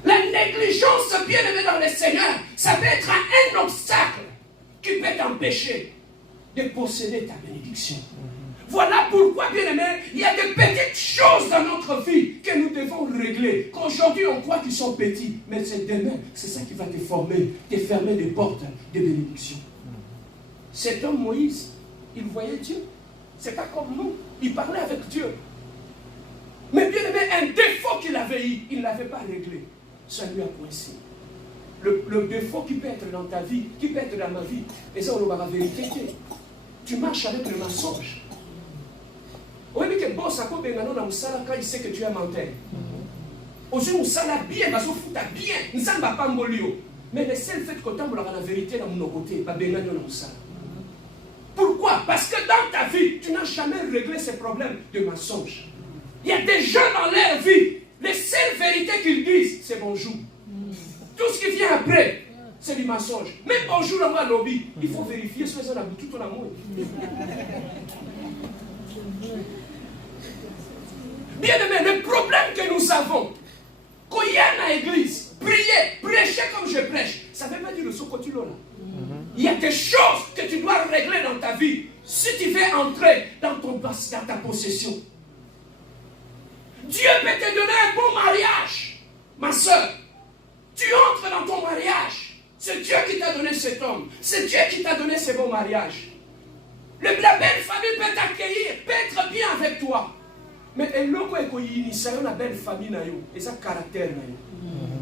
La négligence, bien aimé dans le Seigneur, ça peut être un obstacle qui peut t'empêcher de posséder ta bénédiction. Voilà pourquoi, bien aimé, il y a des petites choses dans notre vie que nous devons régler. Qu'aujourd'hui on croit qu'ils sont petits, mais c'est demain, c'est ça qui va te former, te fermer des portes de bénédiction. Cet homme Moïse, il voyait Dieu. C'est pas comme nous, il parlait avec Dieu. Mais bien aimé, un défaut qu'il avait eu, il ne l'avait pas réglé. Ça lui a coincé. Le défaut qui peut être dans ta vie, qui peut être dans ma vie, et ça on va la vérité. tu marches avec le mensonge. Oui, mais que boss, quand il sait que tu es menteur. Aujourd'hui, nous sommes bien, nous sommes bien, nous sommes pas molio. Mais le seul fait que tu as la vérité dans mon côté, pourquoi? Parce que dans ta vie, tu n'as jamais réglé ces problèmes de mensonge. Il y a des gens dans leur vie, les seules vérités qu'ils disent, c'est bonjour. Tout ce qui vient après, c'est du mensonge. Même bonjour dans le lobby, il faut vérifier si on a tout ton amour. Bien aimé, le problème que nous avons, quand il y a dans l'église, prier, prêcher comme je prêche, ça ne veut pas dire le socotilo là. Il y a des choses que tu dois régler dans ta vie si tu veux entrer dans ta possession. Dieu peut te donner un bon mariage, ma soeur. Tu entres dans ton mariage. C'est Dieu qui t'a donné cet homme. C'est Dieu qui t'a donné ce bon mariage. La belle famille peut t'accueillir, peut être bien avec toi. Mais le loco est une belle famille, et ça caractère.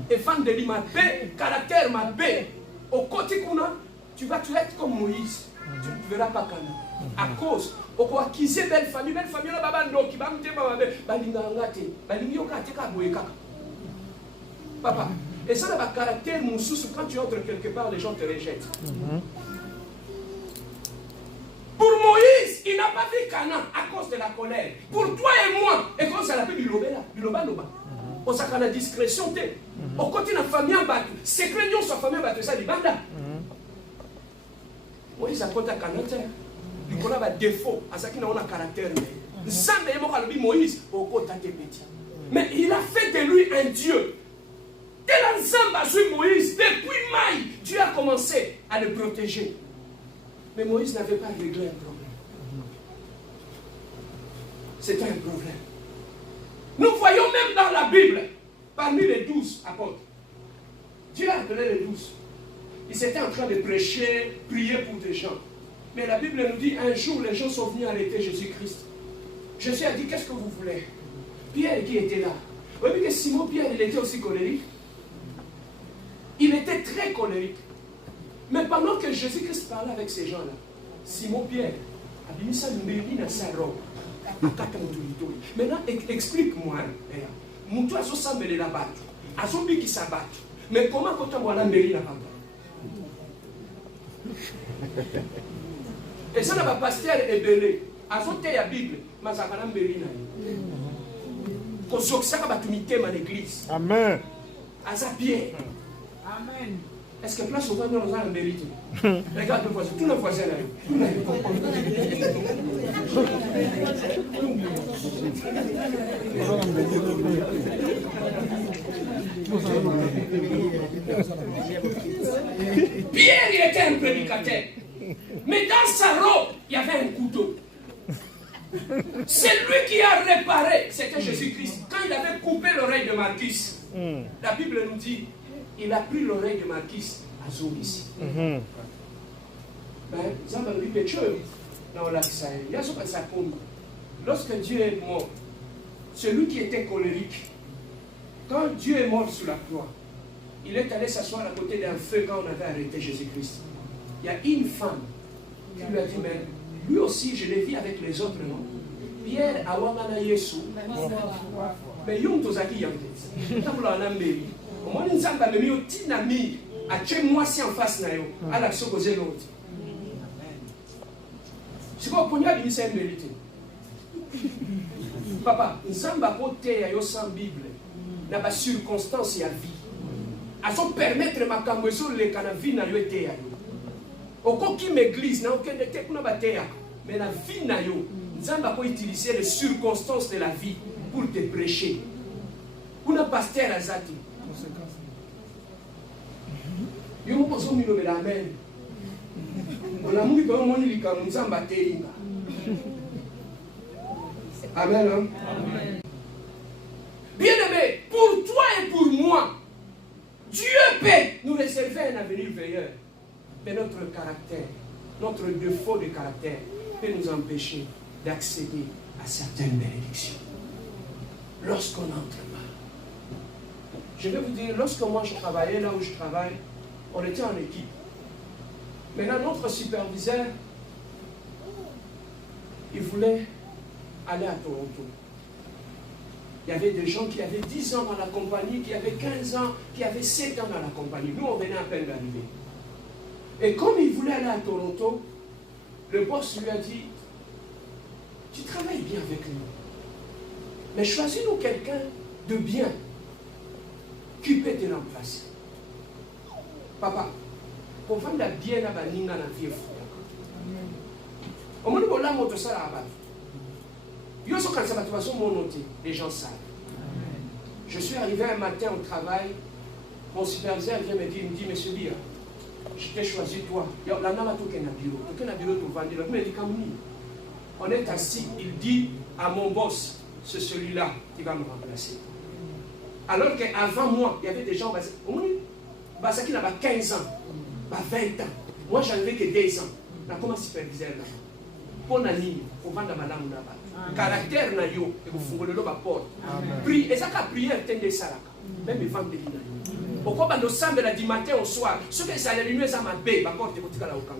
Et fan de ma paix, caractère ma paix. Au côté qu'on a, tu vas être comme Moïse. Tu ne verras pas Cana. À cause, au quoi acquiser belle famille, là, qui va me dire, papa, et ça, le caractère, mon sous, quand tu entres quelque part, les gens te rejettent. Pour Moïse, il n'a pas vu Canaan à cause de la colère. Pour toi et moi, et quand ça l'appelle du loba. On s'appelle la discrétion. Au côté de la famille en battu, c'est que nous sommes famille en battu, ça dit banda. Moïse a compté à Canaan. Il a un défaut, à ce qu'il a un caractère. Moïse, au côté de petit. Mais il a fait de lui un Dieu. Tel ensemble a su Moïse, depuis Maï, Dieu a commencé à le protéger. Mais Moïse n'avait pas réglé un problème. C'était un problème. Nous voyons même dans la Bible, parmi les 12 apôtres, Dieu a appelé les 12. Ils étaient en train de prêcher, prier pour des gens. Mais la Bible nous dit, un jour, les gens sont venus arrêter Jésus-Christ. Jésus a dit, qu'est-ce que vous voulez? Pierre qui était là. Vous voyez que Simon Pierre, il était aussi colérique. Il était très colérique. Mais pendant que Jésus-Christ parlait avec ces gens-là, Simon Pierre a mis sa mérine dans sa robe. Maintenant, explique-moi. Moutou a s'assemblé là-bas. A zombi qui s'abattent. Mais comment quand on voit la mérine là-bas? Et ça, le pasteur est belé. A zombi la Bible, mais ça va la mérine. Quand on s'en va dans l'église. Amen. À sa pierre. Amen. Est-ce que place au voisin dans la mérite? Regarde le voisin, tout le voisin là. Pierre, il était un prédicateur. Mais dans sa robe, il y avait un couteau. C'est lui qui a réparé. C'était Jésus-Christ. Quand il avait coupé l'oreille de Marcus, la Bible nous dit, il a pris l'oreille de Marcus à Zobis. Lorsque Dieu est mort, celui qui était colérique, quand Dieu est mort sur la croix, il est allé s'asseoir à côté d'un feu quand on avait arrêté Jésus-Christ. Il y a une femme qui lui a dit, mais lui aussi, je l'ai vu avec les autres, non? Pierre a wangana Yesu, mais yom tozaki yamte. Tabula anambeli. Au moins, nous avons mis au tinami à tuer moi si en face nayo à la sokoze l'autre. C'est quoi pour nous c'est une vérité. Papa, nous avons côté à yo sans Bible, n'a pas circonstance et à vie. À son permettre ma camoueso le canavi na yo été à yo. Au coquille m'église n'a aucun été pour n'a mais la vie na yo, nous avons utiliser les circonstances de la vie pour te prêcher. Pour un pasteur azati. Yo mo poso mi lobela amen. On a mouillé pour mon lit comme nous avons battu. Amen. Amen. Bien-aimé, pour toi et pour moi, Dieu peut nous réserver un avenir meilleur. Mais notre caractère, notre défaut de caractère peut nous empêcher d'accéder à certaines bénédictions. Lorsqu'on entre mal. Je vais vous dire, lorsque moi je travaillais là où je travaille, on était en équipe. Maintenant, notre superviseur, il voulait aller à Toronto. Il y avait des gens qui avaient 10 ans dans la compagnie, qui avaient 15 ans, qui avaient 7 ans dans la compagnie. Nous, on venait à peine d'arriver. Et comme il voulait aller à Toronto, le boss lui a dit, tu travailles bien avec nous, mais choisis-nous quelqu'un de bien qui peut te remplacer. Papa, pour vendre la bien à Baninga dans la vie, au moment où on a monté ça là-bas, les gens savent. Je suis arrivé un matin au travail, mon superviseur vient me dire, monsieur Bia, je t'ai choisi toi. On est assis, il dit à mon boss, c'est celui-là qui va me remplacer. Alors qu'avant moi, il y avait des gens, qui n'avaient 15 ans, 20 ans. Moi, j'en avais que 2 ans. Comment superviseur là? Pour la ligne, pour vendre ma langue là-bas. Caractère na yo, et vous fungolez la porte. Et ça, la prière, tendez ça là. Même les femmes de l'île. Pourquoi nous sommes du matin au soir? Ce que ça les nuits à ma baie, ma porte est au Tikala au camp.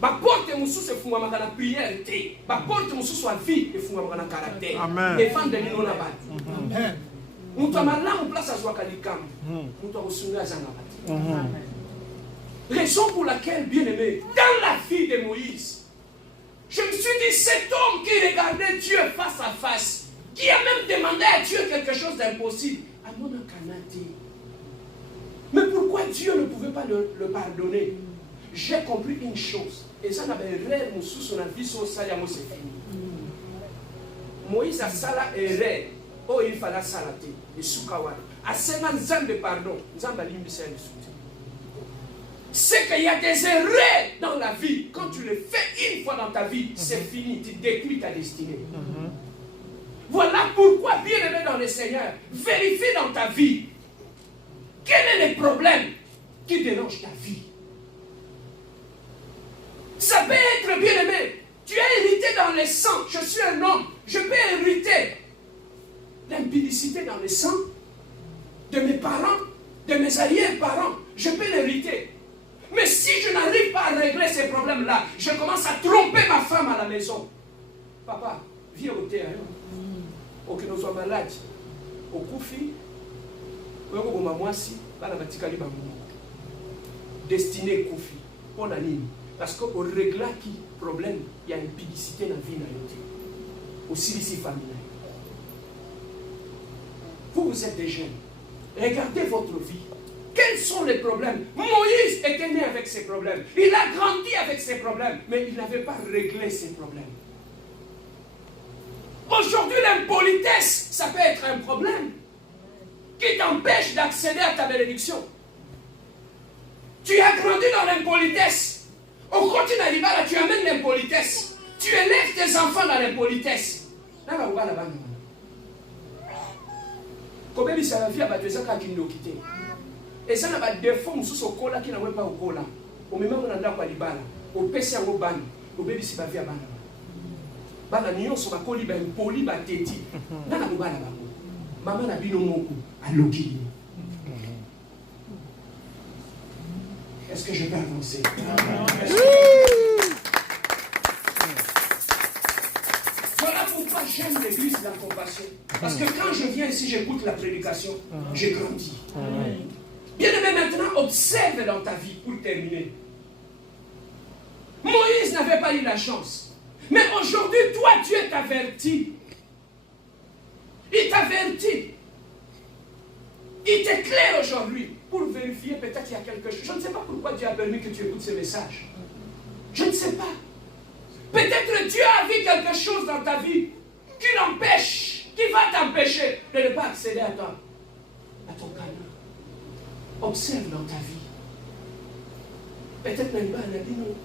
Ma porte est sous ce fou à ma prière, ma porte est sous sa vie, et fou à ma caractère. Et femmes de l'île là-bas. Nous sommes là, on place à Zouakalikam. Nous sommes au Sunga Zangabat. Raison pour laquelle, bien aimé, dans la vie de Moïse, je me suis dit, cet homme qui regardait Dieu face à face, qui a même demandé à Dieu quelque chose d'impossible, à mon canadé. Mais pourquoi Dieu ne pouvait pas le pardonner? J'ai compris une chose. Et ça n'avait rien sous son avis, sur ça, c'est fini. Moïse a sala et rêve. Oh, il fallait salater. Et soukawara. À 50 ans de pardon, nous avons l'immissaire de soutien. C'est qu'il y a des erreurs dans la vie. Quand tu le fais une fois dans ta vie, c'est fini. Tu détruis ta destinée. Voilà pourquoi, bien aimé dans le Seigneur, vérifie dans ta vie quel est le problème qui dérange ta vie. Ça peut être, bien aimé, tu as hérité dans le sang. Je suis un homme, je peux hériter l'impudicité dans le sang de mes parents, de mes arrière-parents. Je peux l'hériter. Mais si je n'arrive pas à régler ces problèmes-là, je commence à tromper ma femme à la maison. Papa, viens au terrain. Au que nous soyons malades. Au Koufi, au Mamouassi, à la Batikali Bamou. Destiné Koufi. Pour la ligne. Parce qu'au régler qui problème, il y a une publicité dans la vie. Aussi ici familial. Vous êtes des jeunes. Regardez votre vie. Quels sont les problèmes? Moïse était né avec ses problèmes. Il a grandi avec ses problèmes. Mais il n'avait pas réglé ses problèmes. Aujourd'hui, l'impolitesse, ça peut être un problème qui t'empêche d'accéder à ta bénédiction. Tu as grandi dans l'impolitesse. Au continent là, tu amènes l'impolitesse. Tu élèves tes enfants dans l'impolitesse. Comme il s'est vie à Batouza quand il nous quitté. Et ça n'a pas de défaut sous ce cola qui n'a pas au cola. Au même moment, on a quoi libala. Au PC en ban. Au bébé si pas vie à ban. Bana nion sur ma coli ben poli ba teti. Nana bubala ba. Maman na bino moku à loki. Est-ce que je peux avancer? Voilà pourquoi j'aime l'église de la compassion. Parce que quand je viens ici, j'écoute la prédication, j'ai grandi. Bien aimé, maintenant, observe dans ta vie pour terminer. Moïse n'avait pas eu la chance. Mais aujourd'hui, toi, Dieu t'avertit. Il t'avertit. Il t'éclaire aujourd'hui pour vérifier peut-être qu'il y a quelque chose. Je ne sais pas pourquoi Dieu a permis que tu écoutes ce message. Je ne sais pas. Peut-être Dieu a vu quelque chose dans ta vie qui va t'empêcher de ne pas accéder à ton Canaan. Observe dans ta vie. Peut-être même pas un abino.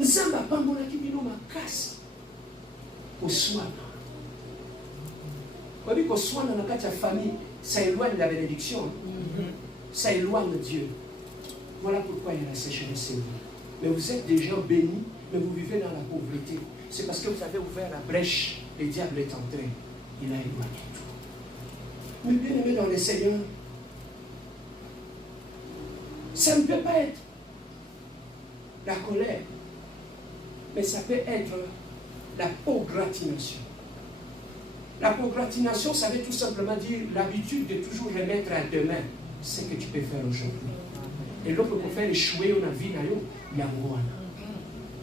Nzamba pambola kibino makasi. Oswana. Vous voyez qu'Oswana dans la famille, ça éloigne la bénédiction. Ça éloigne Dieu. Voilà pourquoi il y a la sécheresse. Mais vous êtes des gens bénis, mais vous vivez dans la pauvreté. C'est parce que vous avez ouvert la brèche, le diable est entré. Il a éloigné tout. Mais bien aimé dans le Seigneur, ça ne peut pas être la colère. mais ça peut être la procrastination. La procrastination, ça veut tout simplement dire l'habitude de toujours remettre à demain ce que tu peux faire aujourd'hui. Et l'autre pour faire échouer dans la vie, il y a moi.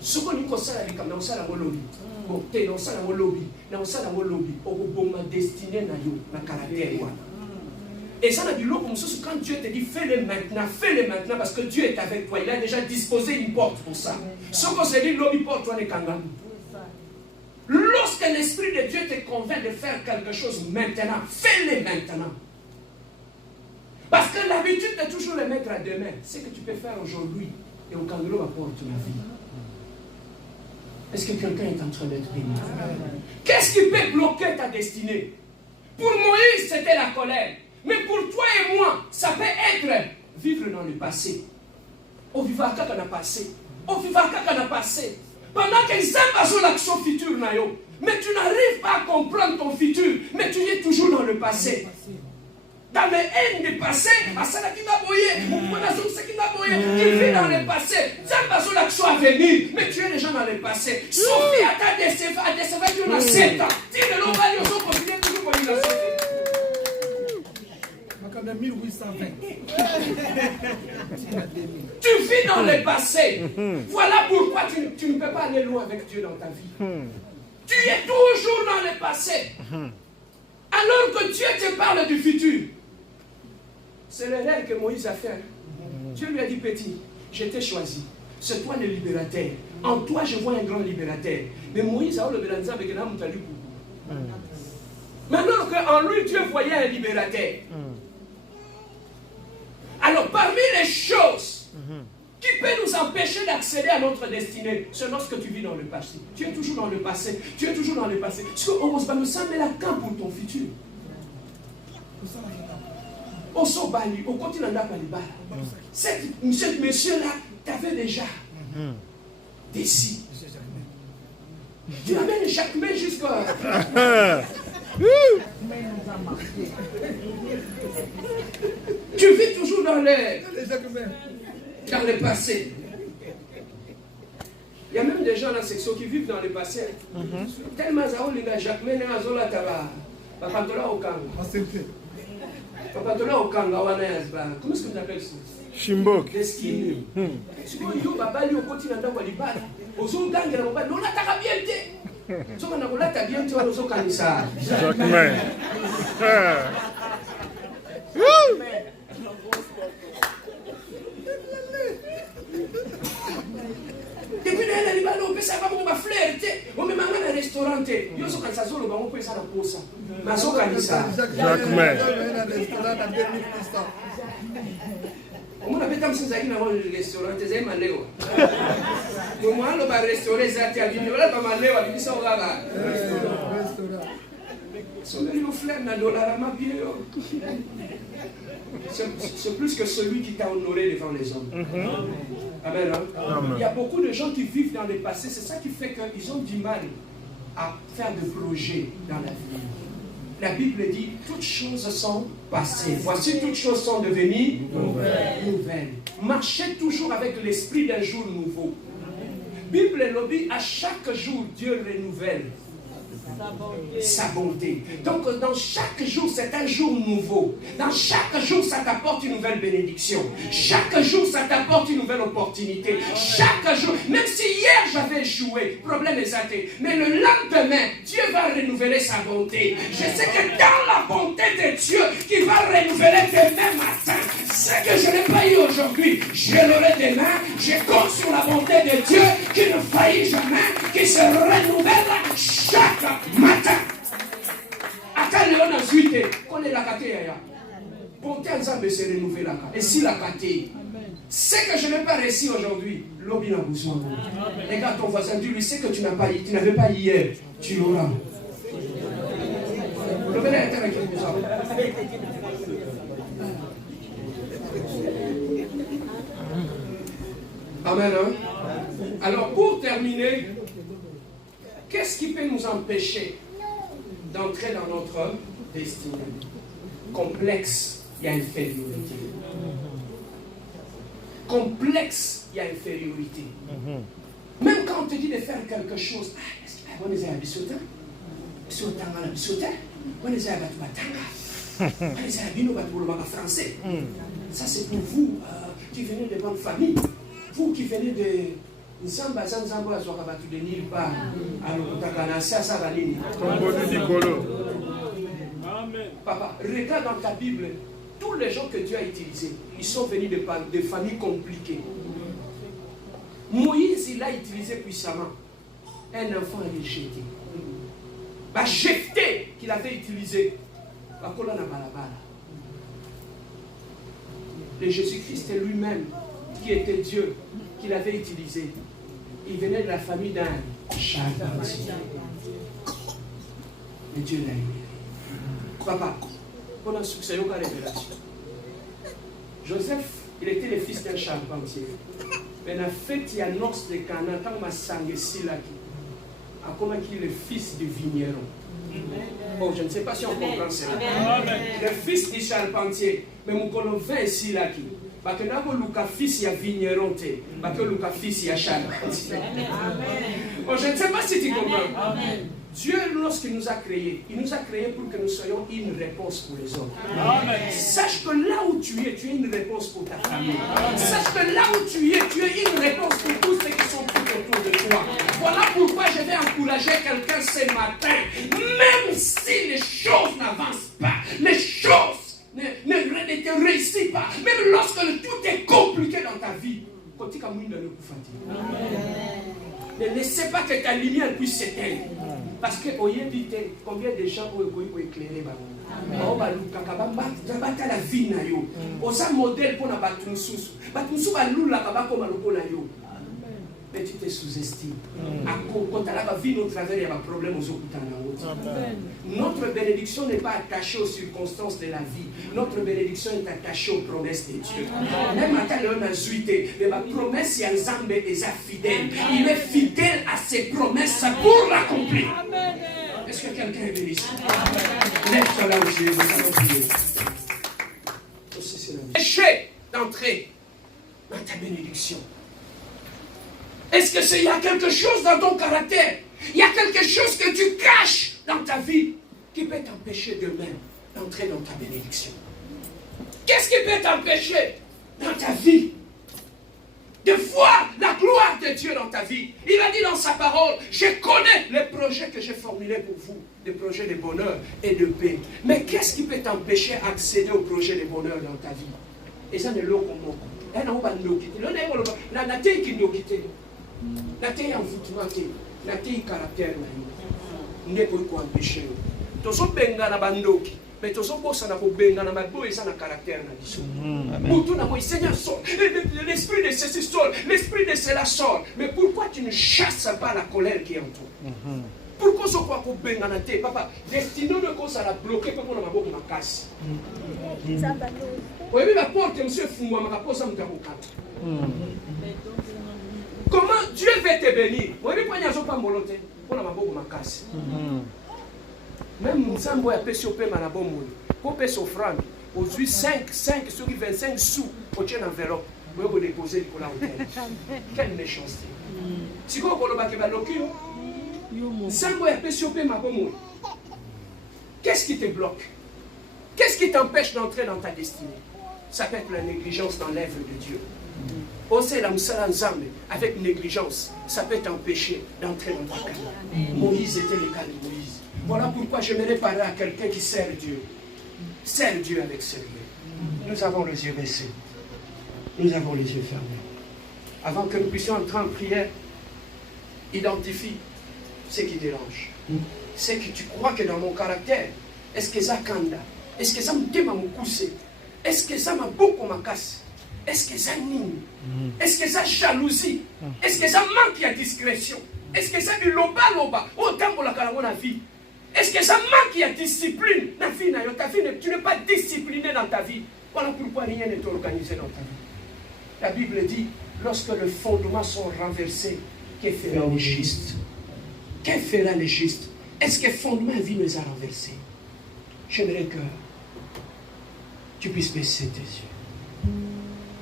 Ce qu'on dit comme ça, dans ça, la lobby. Bon, t'es dans ça, la lobby. Dans ça, la lobby. Au bout de ma destinée, na caractère. Et ça, on dit l'autre comme ça, quand Dieu te dit fais-le maintenant, parce que Dieu est avec toi. Il a déjà disposé une porte pour ça. Ce qu'on se dit, lobby porte, toi, n'est qu'un gars. Lorsque l'Esprit de Dieu te convainc de faire quelque chose maintenant, fais-le maintenant. Parce que l'habitude de toujours le mettre à demain, c'est que tu peux faire aujourd'hui et au Kangolo apporte la vie. Est-ce que quelqu'un est en train d'être béni? Qu'est-ce qui peut bloquer ta destinée? Pour Moïse, c'était la colère. Mais pour toi et moi, ça peut être vivre dans le passé. Au vivaka qu'on a passé. Au vivaka qu'on a passé. Pendant qu'ils aiment sur l'action future, mais tu n'arrives pas à comprendre ton futur, mais tu es toujours dans le passé. Dans les haines du passé, tu vis dans le passé. Tu n'as pas sur l'action à venir, mais tu es déjà dans le passé. Sophie a décevé Dieu dans 7 ans. Tu ne l'as pas dit, on continue toujours pour la Sophie. 1820. Tu vis dans le passé. Voilà pourquoi tu ne peux pas aller loin avec Dieu dans ta vie. Tu es toujours dans le passé. Alors que Dieu te parle du futur. C'est le rêve que Moïse a fait. Dieu lui a dit, petit, je t'ai choisi. C'est toi le libérateur. En toi, je vois un grand libérateur. Mais Moïse a eu le libérateur avec un homme qui a lu beaucoup. Maintenant qu'en lui, Dieu voyait un libérateur. Alors, parmi les choses qui peuvent nous empêcher d'accéder à notre destinée, c'est lorsque tu vis dans le passé. Tu es toujours dans le passé. Tu es toujours dans le passé. Parce qu'on nous semble la camp pour ton futur. Au Sobali, au continent d'Apalibala. Ce monsieur-là t'avait déjà décidé. Tu amènes chaque main jusqu'à. Tu vis toujours dans le passé. Il y a même des gens dans la section qui vivent dans le passé. Tellement ça, on a Jacques Ménez, Zola Taba, Papatola Okanga. Papatola Okanga, comment est-ce que tu appelles ça? Shimbok. Destiné. Si tu dis, Baba, lui, au continent d'Apalibala, au Zongang, on a ta bien. Tu as bien, tu as ça. Depuis là, on peut savoir qu'on va flirter. On me mange dans un restaurant. Yo so kanisa zolo ba on peut ça na posa. Ma so kanisa. Jacquemain. On a peut-être si zaki na le restaurant, t'es maleo. Moi le ba restaurant zati a vini, wala ba maleo, a vini ça ngaba. Celui au flair n'a dollar ma pied. C'est plus que celui qui t'a honoré devant les hommes. Amen, hein? Amen. Il y a beaucoup de gens qui vivent dans le passé. C'est ça qui fait qu'ils ont du mal à faire de projets dans la vie. La Bible dit, toutes choses sont passées. Voici, toutes choses sont devenues nouvelles. Marchez toujours avec l'esprit d'un jour nouveau. Bible lobby, à chaque jour, Dieu renouvelle sa bonté. Donc dans chaque jour c'est un jour nouveau. Dans chaque jour ça t'apporte une nouvelle bénédiction. Chaque jour ça t'apporte une nouvelle opportunité. Chaque jour, même si hier j'avais échoué, problème est athée, mais le lendemain Dieu va renouveler sa bonté. Je sais que dans la bonté de Dieu qui va renouveler demain matin, ce que je n'ai pas eu aujourd'hui, je l'aurai demain. Je compte sur la bonté de Dieu qui ne faillit jamais, qui se renouvelle chaque matin. Attends le on a suite. Qu'on est la caté. Bonté ensemble se renouveler là. Et si la caté. Ce que je n'ai pas réussi aujourd'hui, l'objet n'a besoin. Regarde ton voisin, dis-lui ce que tu n'avais pas hier, tu l'auras. Amen. Hein? Alors pour terminer, qu'est-ce qui peut nous empêcher d'entrer dans notre destinée? Complexe, il y a infériorité. Complexe, il y a infériorité. Même quand on te dit de faire quelque chose, est-ce que on est à Bissota? Bissota, on est à Batanga. On est à Bino, français. Ça, c'est pour vous qui venez de bonnes familles. Vous qui venez de Nzamba, Zanzamba, Zorakabatu de Nilba, Alokotagana, ça va aller. Papa, regarde dans ta Bible, tous les gens que Dieu a utilisés, ils sont venus de familles compliquées. Moïse, il a utilisé puissamment un enfant rejeté. Jephthé, qu'il avait utilisé. Et Jésus-Christ est lui-même, qui était Dieu, qu'il avait utilisé. Il venait de la famille d'un charpentier. Mais Dieu l'a aimé. Papa, on a succès au révélation. Joseph, il était le fils d'un charpentier. Mais la fête, il y a noce de Cana, tant ma sangue si là, comment qu'il est le fils du vigneron. Bon, je ne sais pas si on comprend cela. Le fils du charpentier, mais mon colon vin ici là qui. Parce que nous avons fils il y a vigneron, parce que nous avons fils il y a charpentier. Bon, je ne sais pas si tu comprends. Dieu, lorsqu'il nous a créés, il nous a créés pour que nous soyons une réponse pour les autres. Sache que là où tu es une réponse pour ta famille. Sache que là où tu es une réponse pour tous ceux qui sont tout autour de toi. Voilà pourquoi je vais encourager quelqu'un ce matin. Même si les choses n'avancent pas, les choses ne te réussissent pas, même lorsque tout est compliqué dans ta vie, ne laissez pas que ta lumière puisse s'éteindre. Parce que combien de gens ont éclairé la vie na yo. Osa modèle pour na batunsusu. Batunsusu ba lula ka comme lokola yo. Mais tu te sous-estimes. Quand tu as la vie au travers, il y a un problème aux autres. Notre bénédiction n'est pas attachée aux circonstances de la vie. Notre bénédiction est attachée aux promesses de Dieu. Même à l'heure mais ma promesse, il y a un Zambé et fidèle. Il est fidèle à ses promesses pour l'accomplir. Est-ce que quelqu'un est béni? Lève-toi là où tu es, nous allons prier. Péché d'entrer dans ta bénédiction. Est-ce qu'il y a quelque chose dans ton caractère? Il y a quelque chose que tu caches dans ta vie qui peut t'empêcher demain d'entrer dans ta bénédiction? Qu'est-ce qui peut t'empêcher dans ta vie de voir la gloire de Dieu dans ta vie? Il a dit dans sa parole, je connais les projets que j'ai formulés pour vous, des projets de bonheur et de paix. Mais qu'est-ce qui peut t'empêcher d'accéder aux projets de bonheur dans ta vie? Et ça, c'est l'eau comme la terre envoûtement, la terre caractère, n'est pas quoi empêcher. Tous ceux qui ont bandoki, mais tous ceux qui ont benga na mabo ils ont un caractère na biso. Pour tout n'avoir Seigneur sort, l'esprit de ceci sort, l'esprit de cela sort. Mais pourquoi tu ne chasses pas la colère qui est en toi? Pourquoi ce quoi qu'on benga na terre, papa? Destiné de cause à la bloquer pour qu'on a mabo ma casse. Oui, mais la porte monsieur Fungwa ma pose à m'taboka. Comment Dieu va te bénir? Oui, mais pas pas moloté pour la mabo ma casse. Même Nzambo a payé au paiement à la bonne pour payer offrande. Aujourd'hui 5 sur 25 sous au tien enveloppe. Vous pouvez déposer pour la hôtel. Quelle méchanceté. Si vous voulez que vous Nzambo a payé au paiement à la bonne. Qu'est-ce qui te bloque? Qu'est-ce qui t'empêche d'entrer dans ta destinée? Ça peut être la négligence dans l'œuvre de Dieu. Oser la moussala Nzambe avec négligence, ça peut t'empêcher d'entrer dans ta carrière. Moïse était le cas de Moïse. Voilà pourquoi j'aimerais parler à quelqu'un qui sert Dieu. Sert Dieu avec sérieux. Nous avons les yeux baissés. Nous avons les yeux fermés. Avant que nous puissions entrer en prière, identifie ce qui dérange. C'est que tu crois que dans mon caractère, est-ce que ça kanda? Est-ce que ça me déma mon coussé? Est-ce que ça m'a beaucoup ma casse? Est-ce que ça nime? Est-ce que ça jalousie? Est-ce que ça manque de discrétion? Est-ce que ça du loba? Autant pour la vie. Est-ce que ça manque de discipline? Ta vie, tu n'es pas discipliné dans ta vie. Voilà pourquoi rien n'est organisé dans ta vie. La Bible dit, lorsque les fondements sont renversés, que fera le juste? Que fera le juste? Est-ce que le fondement de vie nous a renversés? J'aimerais que tu puisses baisser tes yeux.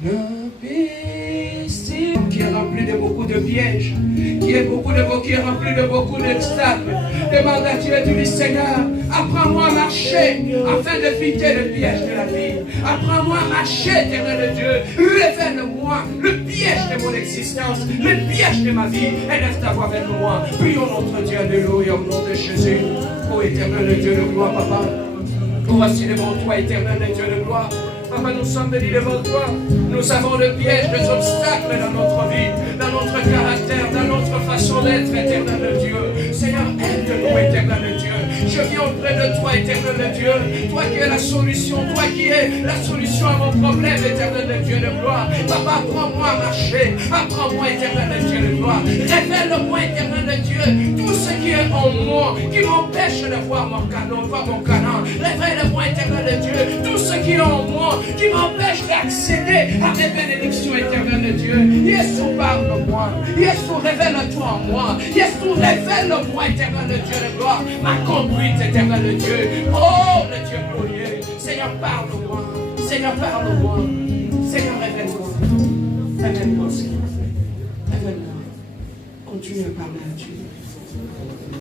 Le péché qui est rempli de beaucoup de pièges, qui est rempli de beaucoup d'obstacles. Demande à Dieu, dis Seigneur, apprends-moi à marcher afin d'éviter le piège de la vie. Apprends-moi à marcher, éternel Dieu. Révèle-moi le piège de mon existence, le piège de ma vie, et laisse ta voix avec moi. Prions notre Dieu, alléluia, au nom de Jésus. Ô éternel Dieu de gloire, papa. Voici devant toi, éternel Dieu de gloire. Papa, nous sommes bénis devant toi. Nous avons le piège des obstacles dans notre vie, dans notre caractère, dans notre façon d'être, éternel Dieu. Seigneur, aide-nous, éternel Dieu. Je viens auprès de toi, éternel Dieu. Toi qui es la solution, toi qui es la solution à mon problème, éternel Dieu de gloire. Papa, apprends-moi à marcher. Apprends-moi, éternel Dieu de gloire. Révèle-moi, éternel Dieu, tout ce qui est en moi, qui m'empêche de voir mon canon, Révèle-moi, éternel Dieu, tout ce qui est en moi, qui m'empêche d'accéder à mes bénédictions, éternel Dieu. Yeshua, parle-moi. Yeshua, révèle-toi en moi. Yeshua, révèle-moi, éternel Dieu de gloire, ma conduite, éternel Dieu. Oh, le Dieu glorieux. Seigneur, parle-moi. Seigneur, parle-moi. Seigneur, révèle-moi. Révèle-moi ce qu'il fait. Révèle-moi. Continue à parler à Dieu.